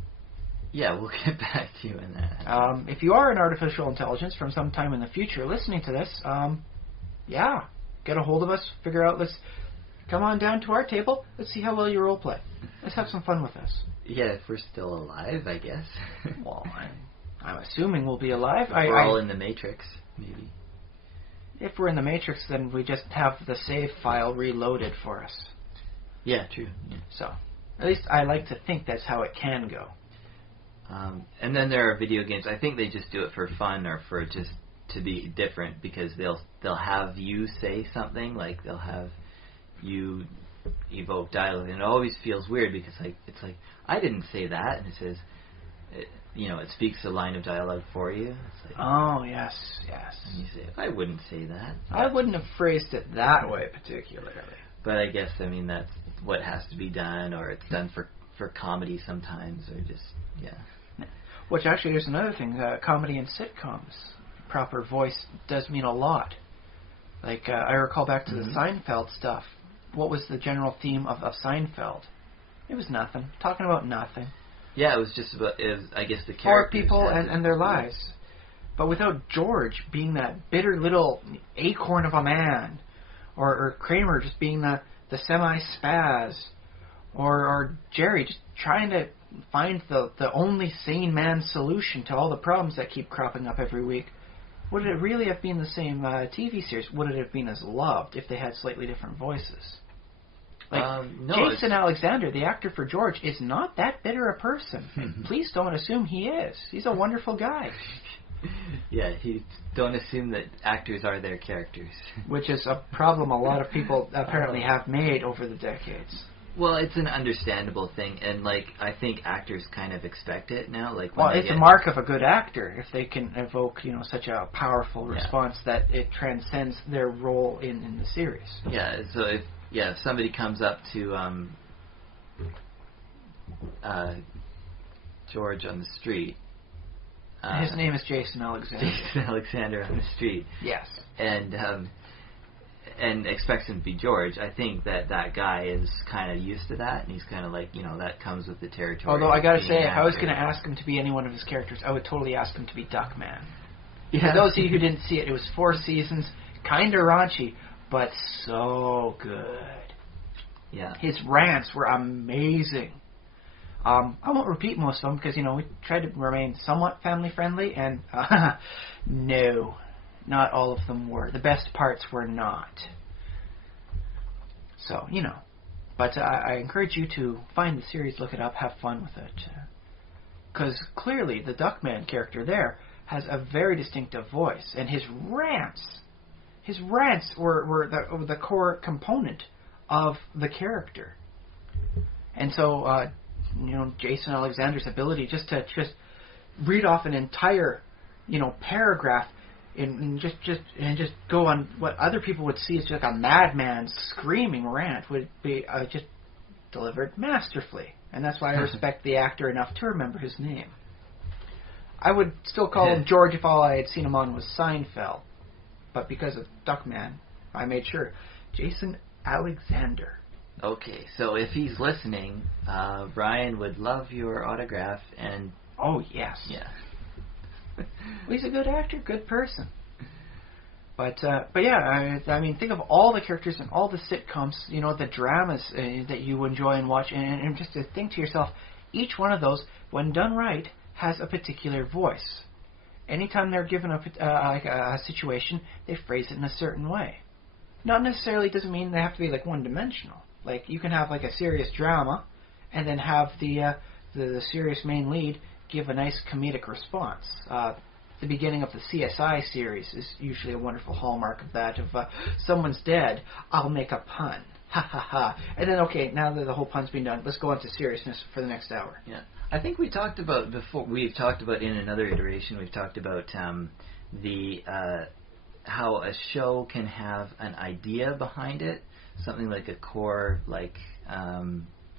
Yeah, we'll get back to you in that. If you are an artificial intelligence from some time in the future listening to this, get a hold of us, figure out, let's come on down to our table, let's see how well you role play. Let's have some fun with this. Yeah, if we're still alive, I guess. Well, I'm assuming we'll be alive. We're all in the Matrix, maybe. If we're in the Matrix, then we just have the save file reloaded for us. Yeah, true. Yeah. So, at least I like to think that's how it can go. And then there are video games. I think they just do it for fun or for just to be different because they'll have you say something, they'll have you evoke dialogue, and it always feels weird because it's I didn't say that, and it says it speaks a line of dialogue for you. It's oh yes. And you say, I wouldn't say that. I wouldn't have phrased it that way particularly. But I guess that's what has to be done, or it's done for comedy sometimes, or just Which actually, there's another thing. Comedy and sitcoms, proper voice does mean a lot. I recall back to the Seinfeld stuff. What was the general theme of Seinfeld? It was nothing. Talking about nothing. Yeah, it was just about, I guess, the characters. Poor people and their lives. But without George being that bitter little acorn of a man, or Kramer just being the semi-spaz, or Jerry just trying to find the only sane man solution to all the problems that keep cropping up every week, would it really have been the same TV series? Would it have been as loved if they had slightly different voices? No, Jason Alexander, the actor for George, is not that bitter a person. Please don't assume he is. He's a wonderful guy. Yeah, don't assume that actors are their characters. Which is a problem a lot of people apparently have made over the decades. Well, it's an understandable thing, and I think actors kind of expect it now. It's a mark of a good actor if they can evoke, such a powerful response that it transcends their role in the series. Yeah. So if somebody comes up to George on the street, his name is Jason Alexander. Jason Alexander on the street. Yes. And expects him to be George, I think that guy is kind of used to that, and he's kind of that comes with the territory. Although I gotta say, if I was going to ask him to be any one of his characters, I would totally ask him to be Duckman. Yeah. For those of you who didn't see it, it was 4 seasons, kind of raunchy, but so good. Yeah. His rants were amazing. I won't repeat most of them because, we tried to remain somewhat family-friendly, and no, not all of them were. The best parts were not. So, But I encourage you to find the series, look it up, have fun with it. Because clearly the Duckman character there has a very distinctive voice, and his rants were the core component of the character. And so, Jason Alexander's ability just to read off an entire, paragraph and just go on what other people would see as just like a madman's screaming rant would be just delivered masterfully. And that's why I respect the actor enough to remember his name. I would still call him George if all I had seen him on was Seinfeld. But because of Duckman, I made sure. Jason Alexander. Okay, so if he's listening, Brian would love your autograph and... Oh, yes. Yeah. Well, he's a good actor, good person. But yeah, I mean, think of all the characters and all the sitcoms, the dramas that you enjoy and watch, and just to think to yourself, each one of those, when done right, has a particular voice. Anytime they're given a situation, they phrase it in a certain way. Not necessarily doesn't mean they have to be like one-dimensional. Like you can have like a serious drama, and then have the serious main lead give a nice comedic response. The beginning of the CSI series is usually a wonderful hallmark of that. Of someone's dead, I'll make a pun. Ha ha ha. And then okay, now that the whole pun's been done, let's go on to seriousness for the next hour. Yeah, I think we talked about before. We've talked about in another iteration. We've talked about how a show can have an idea behind it, something like a core, like I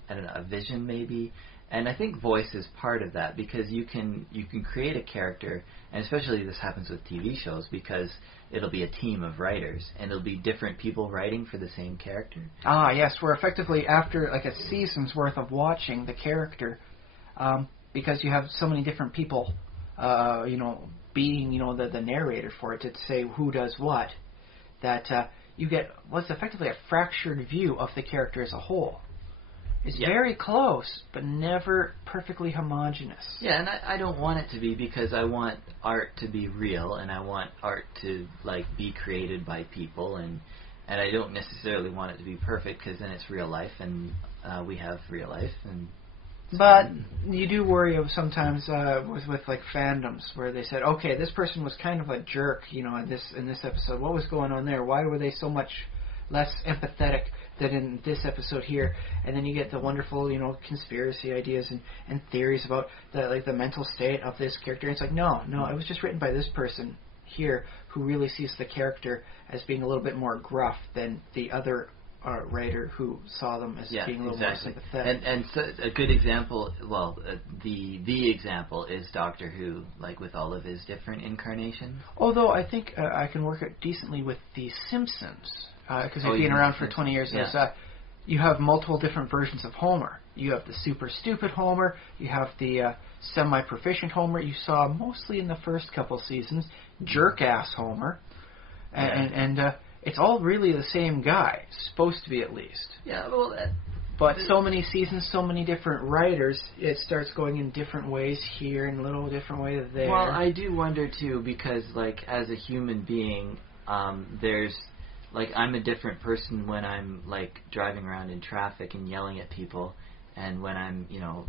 don't know, a vision maybe. And I think voice is part of that because you can create a character, and especially this happens with TV shows because it'll be a team of writers and it'll be different people writing for the same character. Ah, yes, we're effectively after like a season's worth of watching the character, because you have so many different people, being the narrator for it to say who does what, that you get what's effectively a fractured view of the character as a whole. It's very close, but never perfectly homogeneous. Yeah, and I don't want it to be because I want art to be real, and I want art to be created by people, and I don't necessarily want it to be perfect because then it's real life, and we have real life. But you do worry of sometimes with like fandoms where they said, okay, this person was kind of a jerk, in this episode. What was going on there? Why were they so much less empathetic than in this episode here? And then you get the wonderful, conspiracy ideas and theories about the mental state of this character. And it's like, no, it was just written by this person here who really sees the character as being a little bit more gruff than the other writer who saw them as being a little more sympathetic. And so a good example, the example is Doctor Who, with all of his different incarnations. Although I think I can work it decently with The Simpsons. Because they've been around for 20 years. Yeah. You have multiple different versions of Homer. You have the super stupid Homer. You have the semi-proficient Homer. You saw mostly in the first couple seasons jerk-ass Homer. And it's all really the same guy. Supposed to be at least. Yeah, well... But so many seasons, so many different writers, it starts going in different ways here and a little different way there. Well, I do wonder, too, because, as a human being, there's... I'm a different person when I'm, driving around in traffic and yelling at people, and when I'm,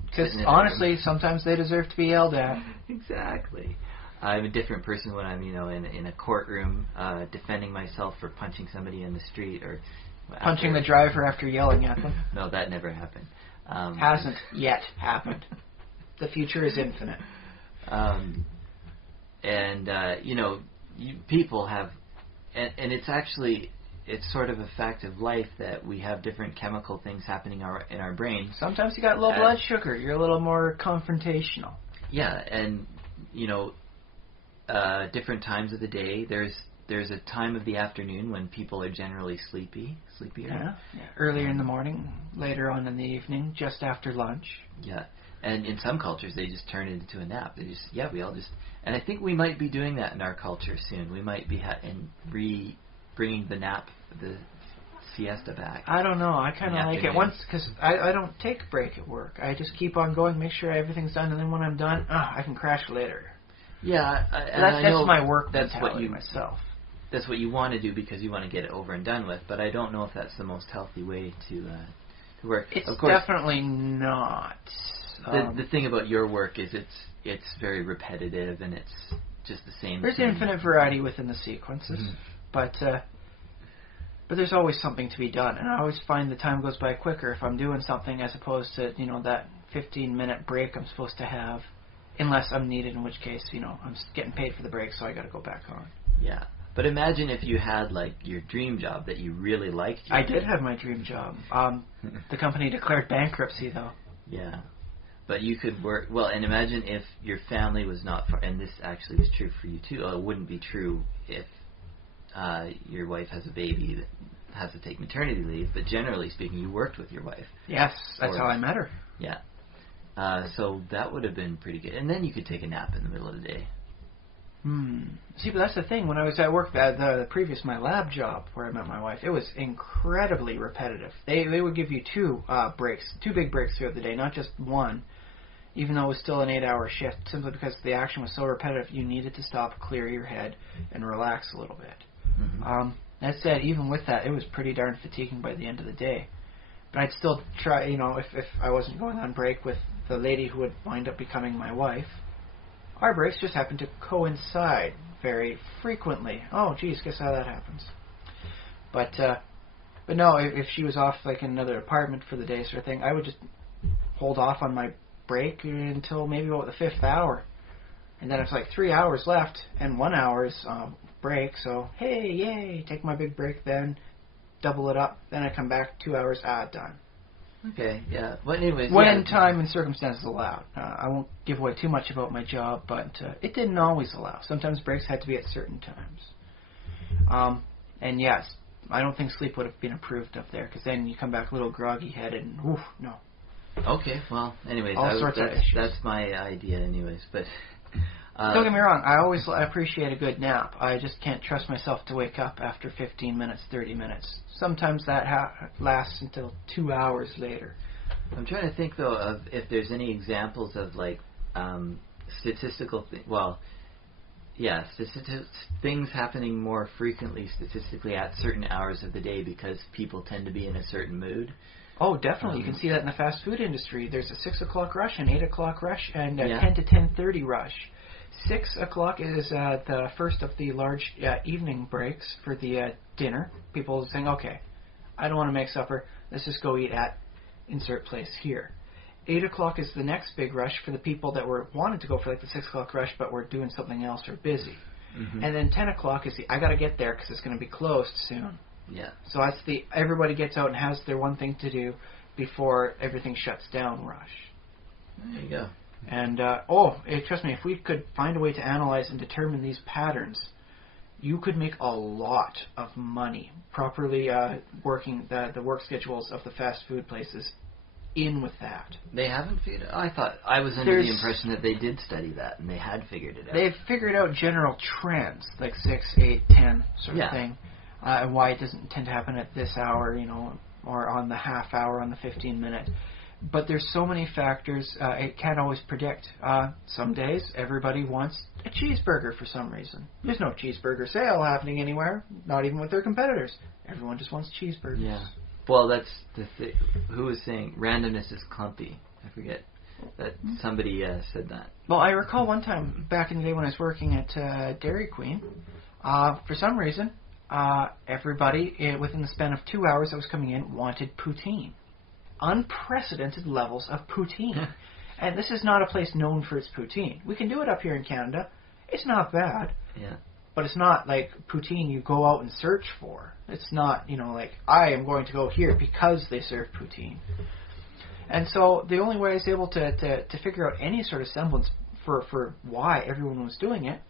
because, honestly, sometimes they deserve to be yelled at. Exactly. I'm a different person when I'm, in a courtroom, defending myself for punching somebody in the street, or... Punching the driver after yelling at them. No, that never happened. Hasn't yet happened. The future is infinite. People have... And it's actually... It's sort of a fact of life that we have different chemical things happening in our brains. Sometimes you got low blood sugar. You're a little more confrontational. Yeah, and different times of the day. There's a time of the afternoon when people are generally sleepier. Yeah. Earlier in the morning, later on in the evening, just after lunch. Yeah, and in some cultures they just turn it into a nap. We all just. And I think we might be doing that in our culture soon. We might be bringing the siesta back. I don't know. I kind of like it once because I don't take a break at work. I just keep on going, make sure everything's done, and then when I'm done, I can crash later. Yeah, that's my work mentality myself. That's what you want to do because you want to get it over and done with. But I don't know if that's the most healthy way to work. It's of course, definitely not. The thing about your work is it's very repetitive and it's just the same. There's thing. infinite variety within the sequences, but there's always something to be done, and I always find the time goes by quicker if I'm doing something as opposed to that 15-minute break I'm supposed to have, unless I'm needed, in which case I'm getting paid for the break, so I got to go back on. Yeah. But imagine if you had, like, your dream job that you really liked. I did have my dream job. The company declared bankruptcy, though. Yeah. But you could work... Well, and imagine if your family was not... And this actually was true for you, too. It wouldn't be true if your wife has a baby that has to take maternity leave. But generally speaking, you worked with your wife. Yes, that's how I met her. Yeah. So that would have been pretty good. And then you could take a nap in the middle of the day. See, but that's the thing. When I was at work, my lab job where I met my wife, it was incredibly repetitive. They would give you two big breaks throughout the day, not just one, even though it was still an 8-hour shift, simply because the action was so repetitive, you needed to stop, clear your head, and relax a little bit. That said, even with that, it was pretty darn fatiguing by the end of the day. But I'd still try, if I wasn't going on break with the lady who would wind up becoming my wife, our breaks just happen to coincide very frequently. Oh, geez, guess how that happens. But no, if she was off like in another apartment for the day sort of thing, I would just hold off on my break until maybe about the 5th hour. And then it's like 3 hours left and 1 hour's break. So, hey, yay, take my big break then, double it up. Then I come back 2 hours, done. Okay, yeah. But anyways, when time and circumstances allowed. I won't give away too much about my job, but it didn't always allow. Sometimes breaks had to be at certain times. And yes, I don't think sleep would have been approved up there, because then you come back a little groggy-headed, and no. Okay, well, anyways, that's my idea anyways, but... don't get me wrong, I always appreciate a good nap. I just can't trust myself to wake up after 15 minutes, 30 minutes. Sometimes that lasts until 2 hours later. I'm trying to think, though, of if there's any examples of, like, statistical... things happening more frequently statistically at certain hours of the day because people tend to be in a certain mood. Oh, definitely. You can see that in the fast food industry. There's a 6 o'clock rush, an 8 o'clock rush, and a 10 to 10:30 rush. 6 o'clock is the first of the large evening breaks for the dinner. People saying, okay, I don't want to make supper. Let's just go eat at insert place here. 8 o'clock is the next big rush for the people that wanted to go for like the 6 o'clock rush but were doing something else or busy. And then 10 o'clock is I got to get there because it's going to be closed soon. Yeah. So that's everybody gets out and has their one thing to do before everything shuts down rush. There you go. And, trust me, if we could find a way to analyze and determine these patterns, you could make a lot of money properly working the work schedules of the fast food places in with that. They haven't figured it out? I was under the impression that they did study that and they had figured it out. They've figured out general trends, like 6, 8, 10 sort of thing, and why it doesn't tend to happen at this hour, or on the half hour, on the 15-minute. But there's so many factors, it can't always predict. Some days, everybody wants a cheeseburger for some reason. There's no cheeseburger sale happening anywhere, not even with their competitors. Everyone just wants cheeseburgers. Yeah. Well, that's the thing. Who was saying randomness is clumpy? I forget. That somebody said that. Well, I recall one time back in the day when I was working at Dairy Queen, for some reason, everybody within the span of 2 hours that was coming in wanted poutine. Unprecedented levels of poutine. And this is not a place known for its poutine. We can do it up here in Canada. It's not bad. Yeah. But it's not like poutine you go out and search for. It's not, like, I am going to go here because they serve poutine. And so the only way I was able to figure out any sort of semblance for why everyone was doing it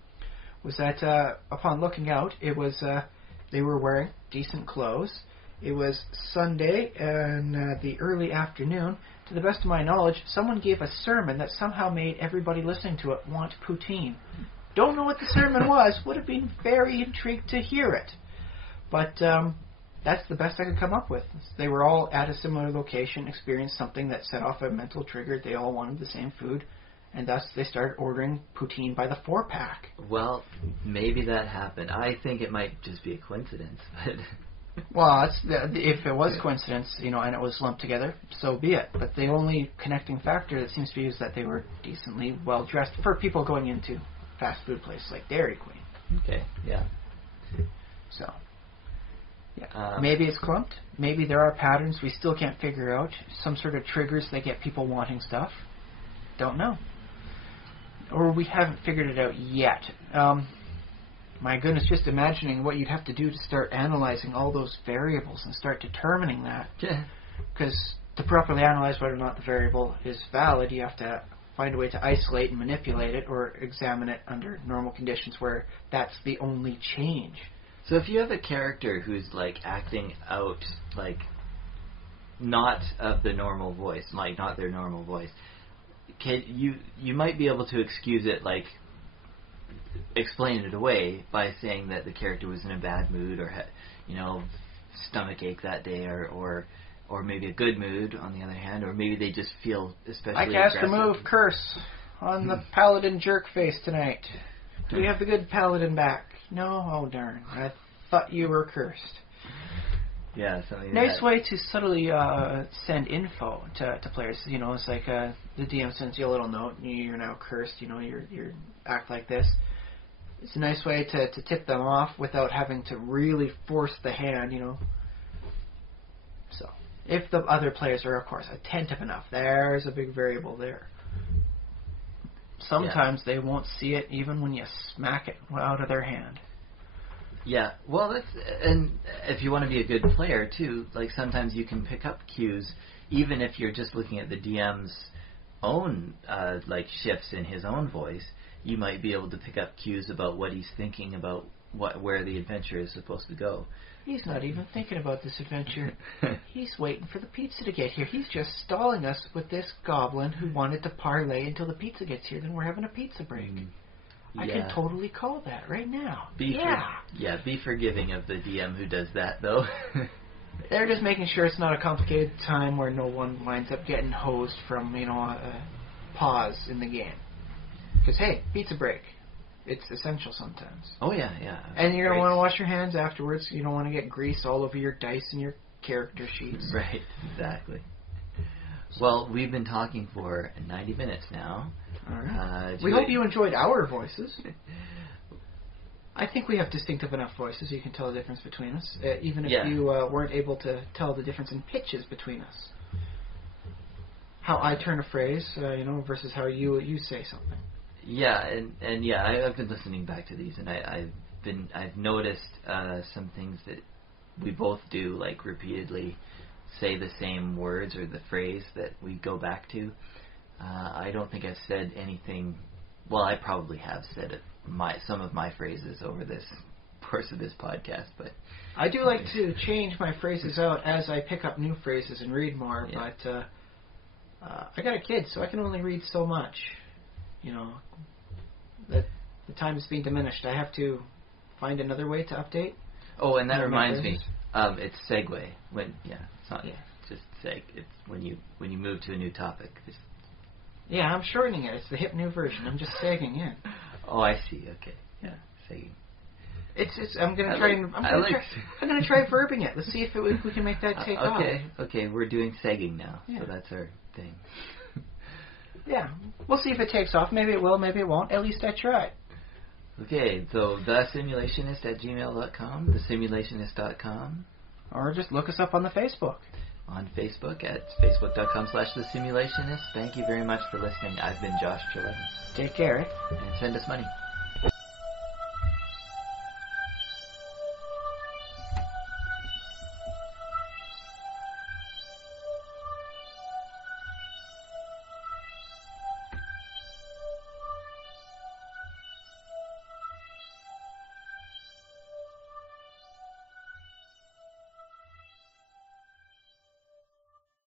was that upon looking out, it was they were wearing decent clothes. It was Sunday in the early afternoon. To the best of my knowledge, someone gave a sermon that somehow made everybody listening to it want poutine. Don't know what the sermon was. Would have been very intrigued to hear it. But That's the best I could come up with. They were all at a similar location, experienced something that set off a mental trigger. They all wanted the same food, and thus they started ordering poutine by the 4-pack. Well, maybe that happened. I think it might just be a coincidence, but... Well, if it was coincidence, and it was lumped together, so be it. But the only connecting factor that seems to be is that they were decently well dressed for people going into fast food places like Dairy Queen. Okay, yeah. So, yeah. Maybe it's clumped. Maybe there are patterns we still can't figure out. Some sort of triggers that get people wanting stuff. Don't know. Or we haven't figured it out yet. My goodness, just imagining what you'd have to do to start analyzing all those variables and start determining that. Yeah. Because to properly analyze whether or not the variable is valid, you have to find a way to isolate and manipulate it or examine it under normal conditions where that's the only change. So if you have a character who's, like, acting out, like, not of the normal voice, like, not their normal voice, you might be able to excuse it, like, explain it away by saying that the character was in a bad mood or had, stomach ache that day, or maybe a good mood on the other hand, or maybe they just feel especially I cast aggressive. a move, curse, on the paladin jerk face tonight. Do we have the good paladin back? No? Oh darn. I thought you were cursed. Yeah, something nice way to subtly send info to players. It's like the DM sends you a little note, and you're now cursed, you act like this. It's a nice way to tip them off without having to really force the hand, So, if the other players are, of course, attentive enough, there's a big variable there. Sometimes they won't see it even when you smack it out of their hand. Yeah, well, and if you want to be a good player, too, like, sometimes you can pick up cues, even if you're just looking at the DM's own, shifts in his own voice. You might be able to pick up cues about what he's thinking about where the adventure is supposed to go. He's not even thinking about this adventure. He's waiting for the pizza to get here. He's just stalling us with this goblin who wanted to parlay until the pizza gets here. Then we're having a pizza break. I can totally call that right now. Be forgiving of the DM who does that, though. They're just making sure it's not a complicated time where no one winds up getting hosed from, a pause in the game. Because, hey, pizza break. It's essential sometimes. Oh, yeah. And you're going to want to wash your hands afterwards. You don't want to get grease all over your dice and your character sheets. Right, exactly. Well, we've been talking for 90 minutes now. All right. We hope you enjoyed our voices. I think we have distinctive enough voices you can tell the difference between us, even if you weren't able to tell the difference in pitches between us. How I turn a phrase, versus how you say something. Yeah, and I've been listening back to these, and I've noticed some things that we both do, like repeatedly say the same words or the phrase that we go back to. I don't think I've said anything. Well, I probably have said some of my phrases over this course of this podcast, but I do like to change my phrases out as I pick up new phrases and read more. Yeah. But I got a kid, so I can only read so much. The time is being diminished. I have to find another way to update. Oh, and that reminds me, it's segue. It's not just seg. It's when you move to a new topic. Yeah, I'm shortening it. It's the hip new version. I'm just segging in. Oh, I see. Okay, yeah, segging. I'm gonna try. I'm gonna try verbing it. Let's see if we can make that take off. Okay, we're doing segging now, so that's our thing. Yeah, we'll see if it takes off. Maybe it will, maybe it won't. At least I tried. Okay, so thesimulationist@gmail.com, thesimulationist.com. Or just look us up on the Facebook. On Facebook at facebook.com/thesimulationist. Thank you very much for listening. I've been Josh Gillette. Take care. And send us money.